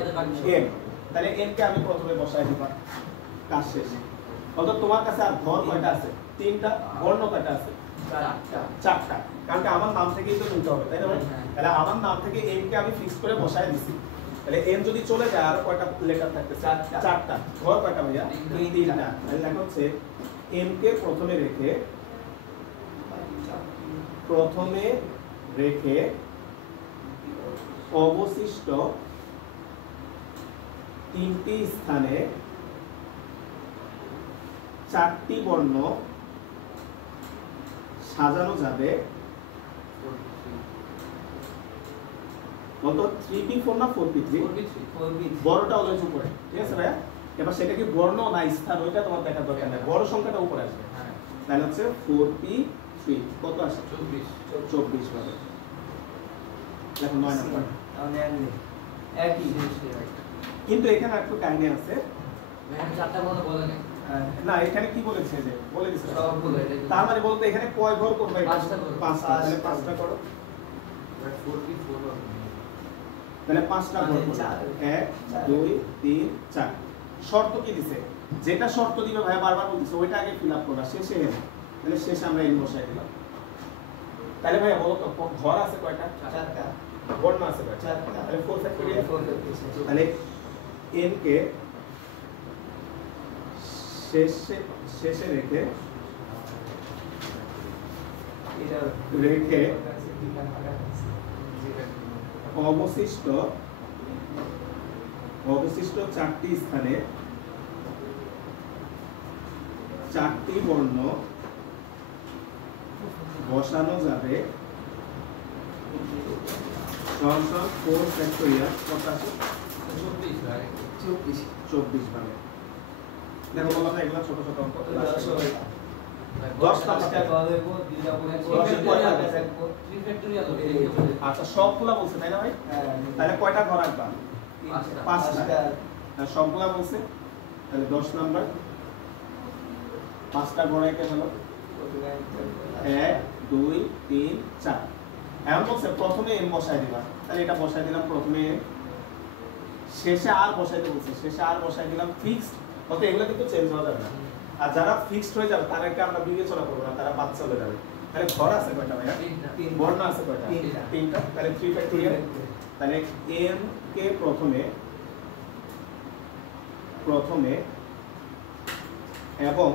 এম। তাহলে এম কে আমি প্রথমে বসায় দিবা, কাজ শেষ। অর্থাৎ তোমার কাছে আর ঘর কয়টা আছে? 3টা। বর্ণ কয়টা আছে? 4টা। কারণ কি আমার নাম থেকেই তো নিতে হবে, তাই না ভাই? তাহলে আমার নাম থেকে এম কে আমি ফিক্স করে বসায় দিছি। তাহলে এম যদি চলে যায় আর কয়টা লেটার থাকতে? 4টা। ঘর কয়টা ভাইয়া? 3টা। তাহলে দেখো হচ্ছে এম কে প্রথমে রেখে অবশিষ্ট তিনটি স্থানে 4টি বর্ণ সাজানো যাবে। বলতো 3p4 না 4p3? বড়টা হলো উপরে, ঠিক আছে ভাইয়া? এবার সেটা কি বর্ণ না স্থান ওইটা তোমার দেখার দরকার নেই, বড় সংখ্যাটা উপরে আসবে। তাহলে হচ্ছে 4p3 কত আসে? 24 ভাবে। দেখো 9 নাম্বার। কিন্তু এখানে একটু কাহিনী আছে। না এখানে কি বলেছে, যে বলে দিছে তার মানে বলতে এখানে কয় ঘর করবে? 5টা। তাহলে 5টা করো। তাহলে 5টা ঘর করো। 1 2 3 4। শর্ত কি দিছে? যেটা শর্ত দিবে ভাই বারবার বলতেছে ওইটা আগে ফিল আপ করবা, শেষে এন। তাহলে শেষে আমরা এন বসাই দিলাম। তাহলে ভাইয়া বলো তো ঘর আছে কয়টা? চারটা। বর্ণ আছে কয়টা? চারটা। তাহলে 4 ফ্যাক্টোরিয়াল। 4 ফ্যাক্টোরিয়াল। তাহলে n কে শেষে রেখে এটা রেখে অবশিষ্ট চারটি স্থানে চারটি বর্ণ বসানো যাবে। সমান 4 ফ্যাক্টোরিয়াল কত আছে? 24 ভাগে। দেখো বলা হয় এগুলা ছোট ছোট অঙ্ক। 10 পাঁচটা কল দেব, দুইটা বলে আচ্ছা সবগুলা বলছে তাই না ভাই? তাহলে কয়টা ঘর আঁকবা? 5টা। সবগুলা বলছে তাহলে 10 নাম্বার 5টা ঘর এঁকে হলো 1 2 3 4। এখন বলছে প্রথমে m বসায় দিবা, তাহলে এটা বসায় দিলাম প্রথমে m, শেষে আর বসাইতে বলছে, শেষে আর বসায় দিলাম ফিক্সড। অত এগুলো কিন্তু চেঞ্জ হওয়া যাবে না। আর যারা ফিক্সড হয়ে যাবে তাদেরকে আমরা বিবেচনা করব না, তারা বাদ চলে যাবে। তাহলে ঘর আছে কয়টা ভাইয়া? বর্ণ আছে কয়টা? 3টা। তাহলে 3 ফ্যাক্টোরিয়াল। তাহলে m কে প্রথমে এবং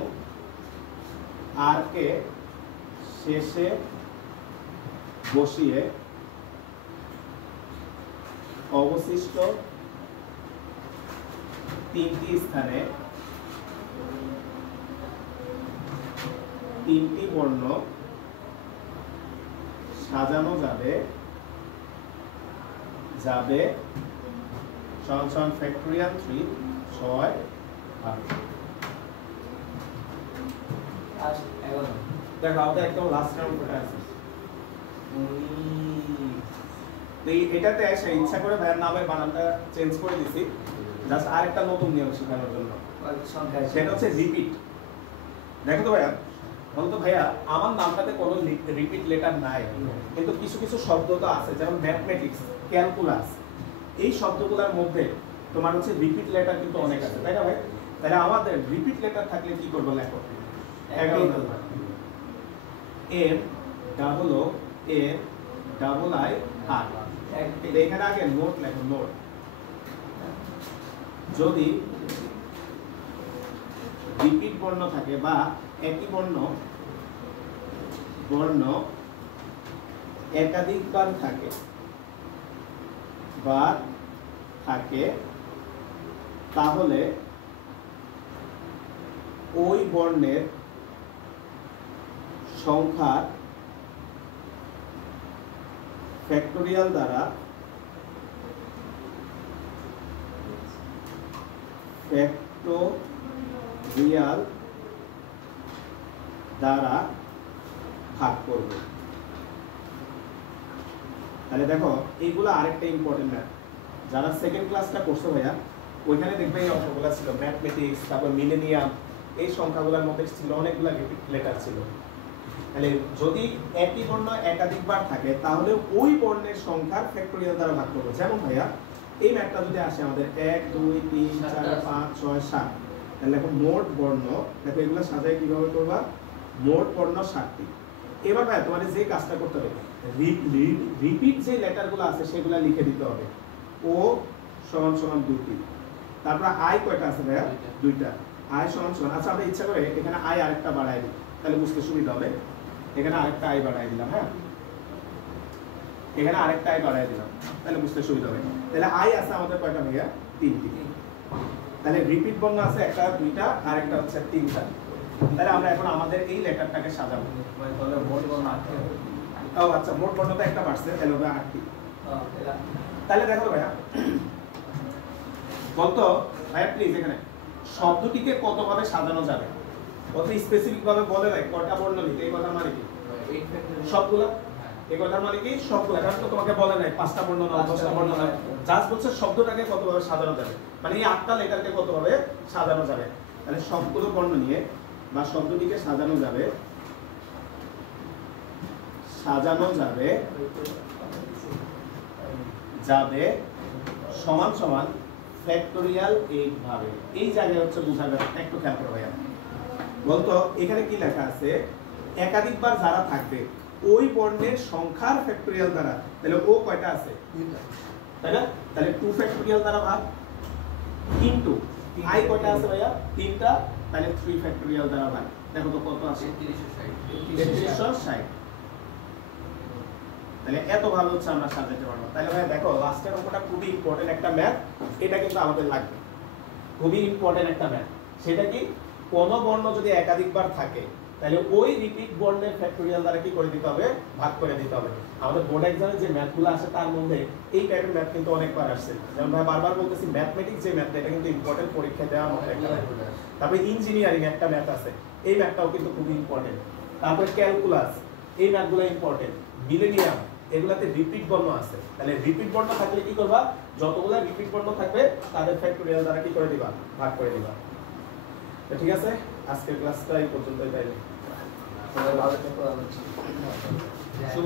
r কে শেষে বসিয়ে অবশিষ্ট 3টি স্থানে 3টি বর্ণ সাজানো যাবে সমান ফ্যাক্টোরিয়াল 3 6 8। দেখো আমাদের একদম লাস্ট রাউন্ডটা আছে। এটাতে এসে ইচ্ছা করে ভাইয়ের নামের বানানটা চেঞ্জ করে দিছি, জাস্ট আরেকটা নতুন নিয়ম শেখানোর জন্য। সেটা হচ্ছে রিপিট। দেখো তো ভাইয়া, বলতো ভাইয়া আমার নামটাতে কোনো রিপিট লেটার নাই, কিন্তু কিছু কিছু শব্দ তো আছে, যেমন ম্যাথমেটিক্স, ক্যালকুলাস, এই শব্দগুলোর মধ্যে তোমার হচ্ছে রিপিট লেটার কিন্তু অনেক আছে, তাই না ভাই? তাহলে আমাদের রিপিট লেটার থাকলে কি করবো? লেখো 11 number M double O M double I R। এখানে আগে নোট লেখো, নোট। যদি রিপিট বর্ণ থাকে বা একই বর্ণ একাধিকবার থাকে তাহলে ওই বর্ণের সংখ্যার ফ্যাক্টোরিয়াল দ্বারা ভাগ করবে। তাহলে দেখো এইগুলো আরেকটা ইম্পর্টেন্ট না, যারা সেকেন্ড ক্লাসটা করছো ভাইয়া ওইখানে দেখবে এই অঙ্কগুলো ছিল, ম্যাথমেটিক্স, তারপর মিলেনিয়াম, এই সংখ্যাগুলোর মধ্যে ছিল অনেকগুলো রিপিট লেটার ছিল। তাহলে যদি একই বর্ণ একাধিকবার থাকে তাহলে ওই বর্ণের সংখ্যার ফ্যাক্টোরিয়াল দ্বারা ভাগ করবো। যেমন ভাইয়া এই ম্যাথটা যদি আসে আমাদের 1 2 3 4 5 6 7, তাহলে এখন মোট বর্ণ, দেখো এগুলো সাজায় কিভাবে করবা? মোট বর্ণ 7টি। এবার ভাইয়া তোমার যে কাজটা করতে হবে, রিপিট যে লেটারগুলো আছে সেগুলো লিখে দিতে হবে। ও সমান সমান 2টি, তারপর আই কয়টা আছে ভাইয়া? 2টা। আই সমান সমান, আচ্ছা আমরা ইচ্ছা করে এখানে আই আরেকটা বাড়াই দিই, তাহলে বুঝতে সুবিধা হবে। এখানে আরেকটা আই বাড়াই দিলাম, হ্যাঁ এখানে আরেকটা আই বাড়াই দিলাম, তাহলে বুঝতে সুবিধা হবে। তাহলে আই আছে আমাদের কয়টা ভাইয়া? 3টি। তাহলে রিপিট বর্ণ আছে একটা, 2টা, আর একটা হচ্ছে 3টা। তাহলে আমরা এখন আমাদের এই লেটারটাকে সাজাবো। তাহলে মোট বর্ণ 8টি হবে। ও আচ্ছা, মোট বর্ণ তো একটা বাড়ছে, তাহলে হবে 8টি। তাহলে দেখো ভাইয়া, বলতো ভাইয়া প্লিজ এখানে শব্দটিকে কতভাবে সাজানো যাবে? কত স্পেসিফিক ভাবে বলে দেয় কয়টা বর্ণ নিতে, এই কথার মানে কি? সবগুলা। এই কথার মানে কি? সবগুলা। কারণ তো তোমাকে বলে নাই 5টা বর্ণ নাও, 10টা বর্ণ নাও, জাস্ট বলছে শব্দটাকে কতভাবে সাজানো যাবে, মানে এই 8টা লেটারকে কতভাবে সাজানো যাবে। তাহলে সবগুলো বর্ণ নিয়ে বা শব্দটিকে সাজানো যাবে সমান সমান ফ্যাক্টোরিয়াল 8 ভাবে। এই জায়গায় হচ্ছে বোঝার ব্যাপারটা একটু খেয়াল করো ভাইয়া। বলতো এখানে কি লেখা আছে? একাধিকবার যারা থাকবে ওই বর্ণের সংখ্যার ফ্যাক্টরিয়াল দ্বারা, তাহলে ও কয়টা আছে তাই না, তাহলে 2 ফ্যাক্টরিয়াল দ্বারা ভাগ ইনটু আই কয়টা আছে ভাইয়া 3টা, তাহলে 3 ফ্যাক্টরিয়াল দ্বারা ভাগ। দেখো তো কত আছে 3360। তাহলে এত ভালো হচ্ছে আমরা সাজাতে পারবো। তাহলে ভাই দেখো লাস্টের অঙ্কটা খুবই ইম্পর্টেন্ট একটা ম্যাথ, এটা কিন্তু আমাদের লাগবে, খুবই ইম্পর্টেন্ট একটা ম্যাথ। সেটা কি, কোন বর্ণ যদি একাধিকবার থাকে তাহলে ওই রিপিট বর্ণের ফ্যাক্টরিয়াল দ্বারা কি করে দিতে হবে, ভাগ করে দিতে হবে। আমাদের বোর্ড এক্সামে যে ম্যাথগুলো আসে তার মধ্যে এই টাইপের ম্যাথ কিন্তু অনেকবার আসছে। যেমন ভাই বারবার বলতেছি ম্যাথমেটিক্স যে ম্যাথ, এটা কিন্তু ইম্পর্টেন্ট, পরীক্ষায় দেওয়ার মতো একটা ম্যাথ। তারপরে ইঞ্জিনিয়ারিং একটা ম্যাথ আছে, এই ম্যাথটাও কিন্তু খুবই ইম্পর্টেন্ট। তারপরে ক্যালকুলাস, এই ম্যাথগুলো ইম্পর্টেন্ট। মিলেনিয়াম, এগুলাতে রিপিট বর্ণ আছে। তাহলে রিপিট বর্ণ থাকলে কি করবা, যতগুলো রিপিট বর্ণ থাকবে তাদের ফ্যাক্টরিয়াল দ্বারা কি করে দিবা, ভাগ করে দিবা। তো ঠিক আছে, আজকের ক্লাসটা এই পর্যন্তই। তাইলে সবাই ভালো থেকো। শুভ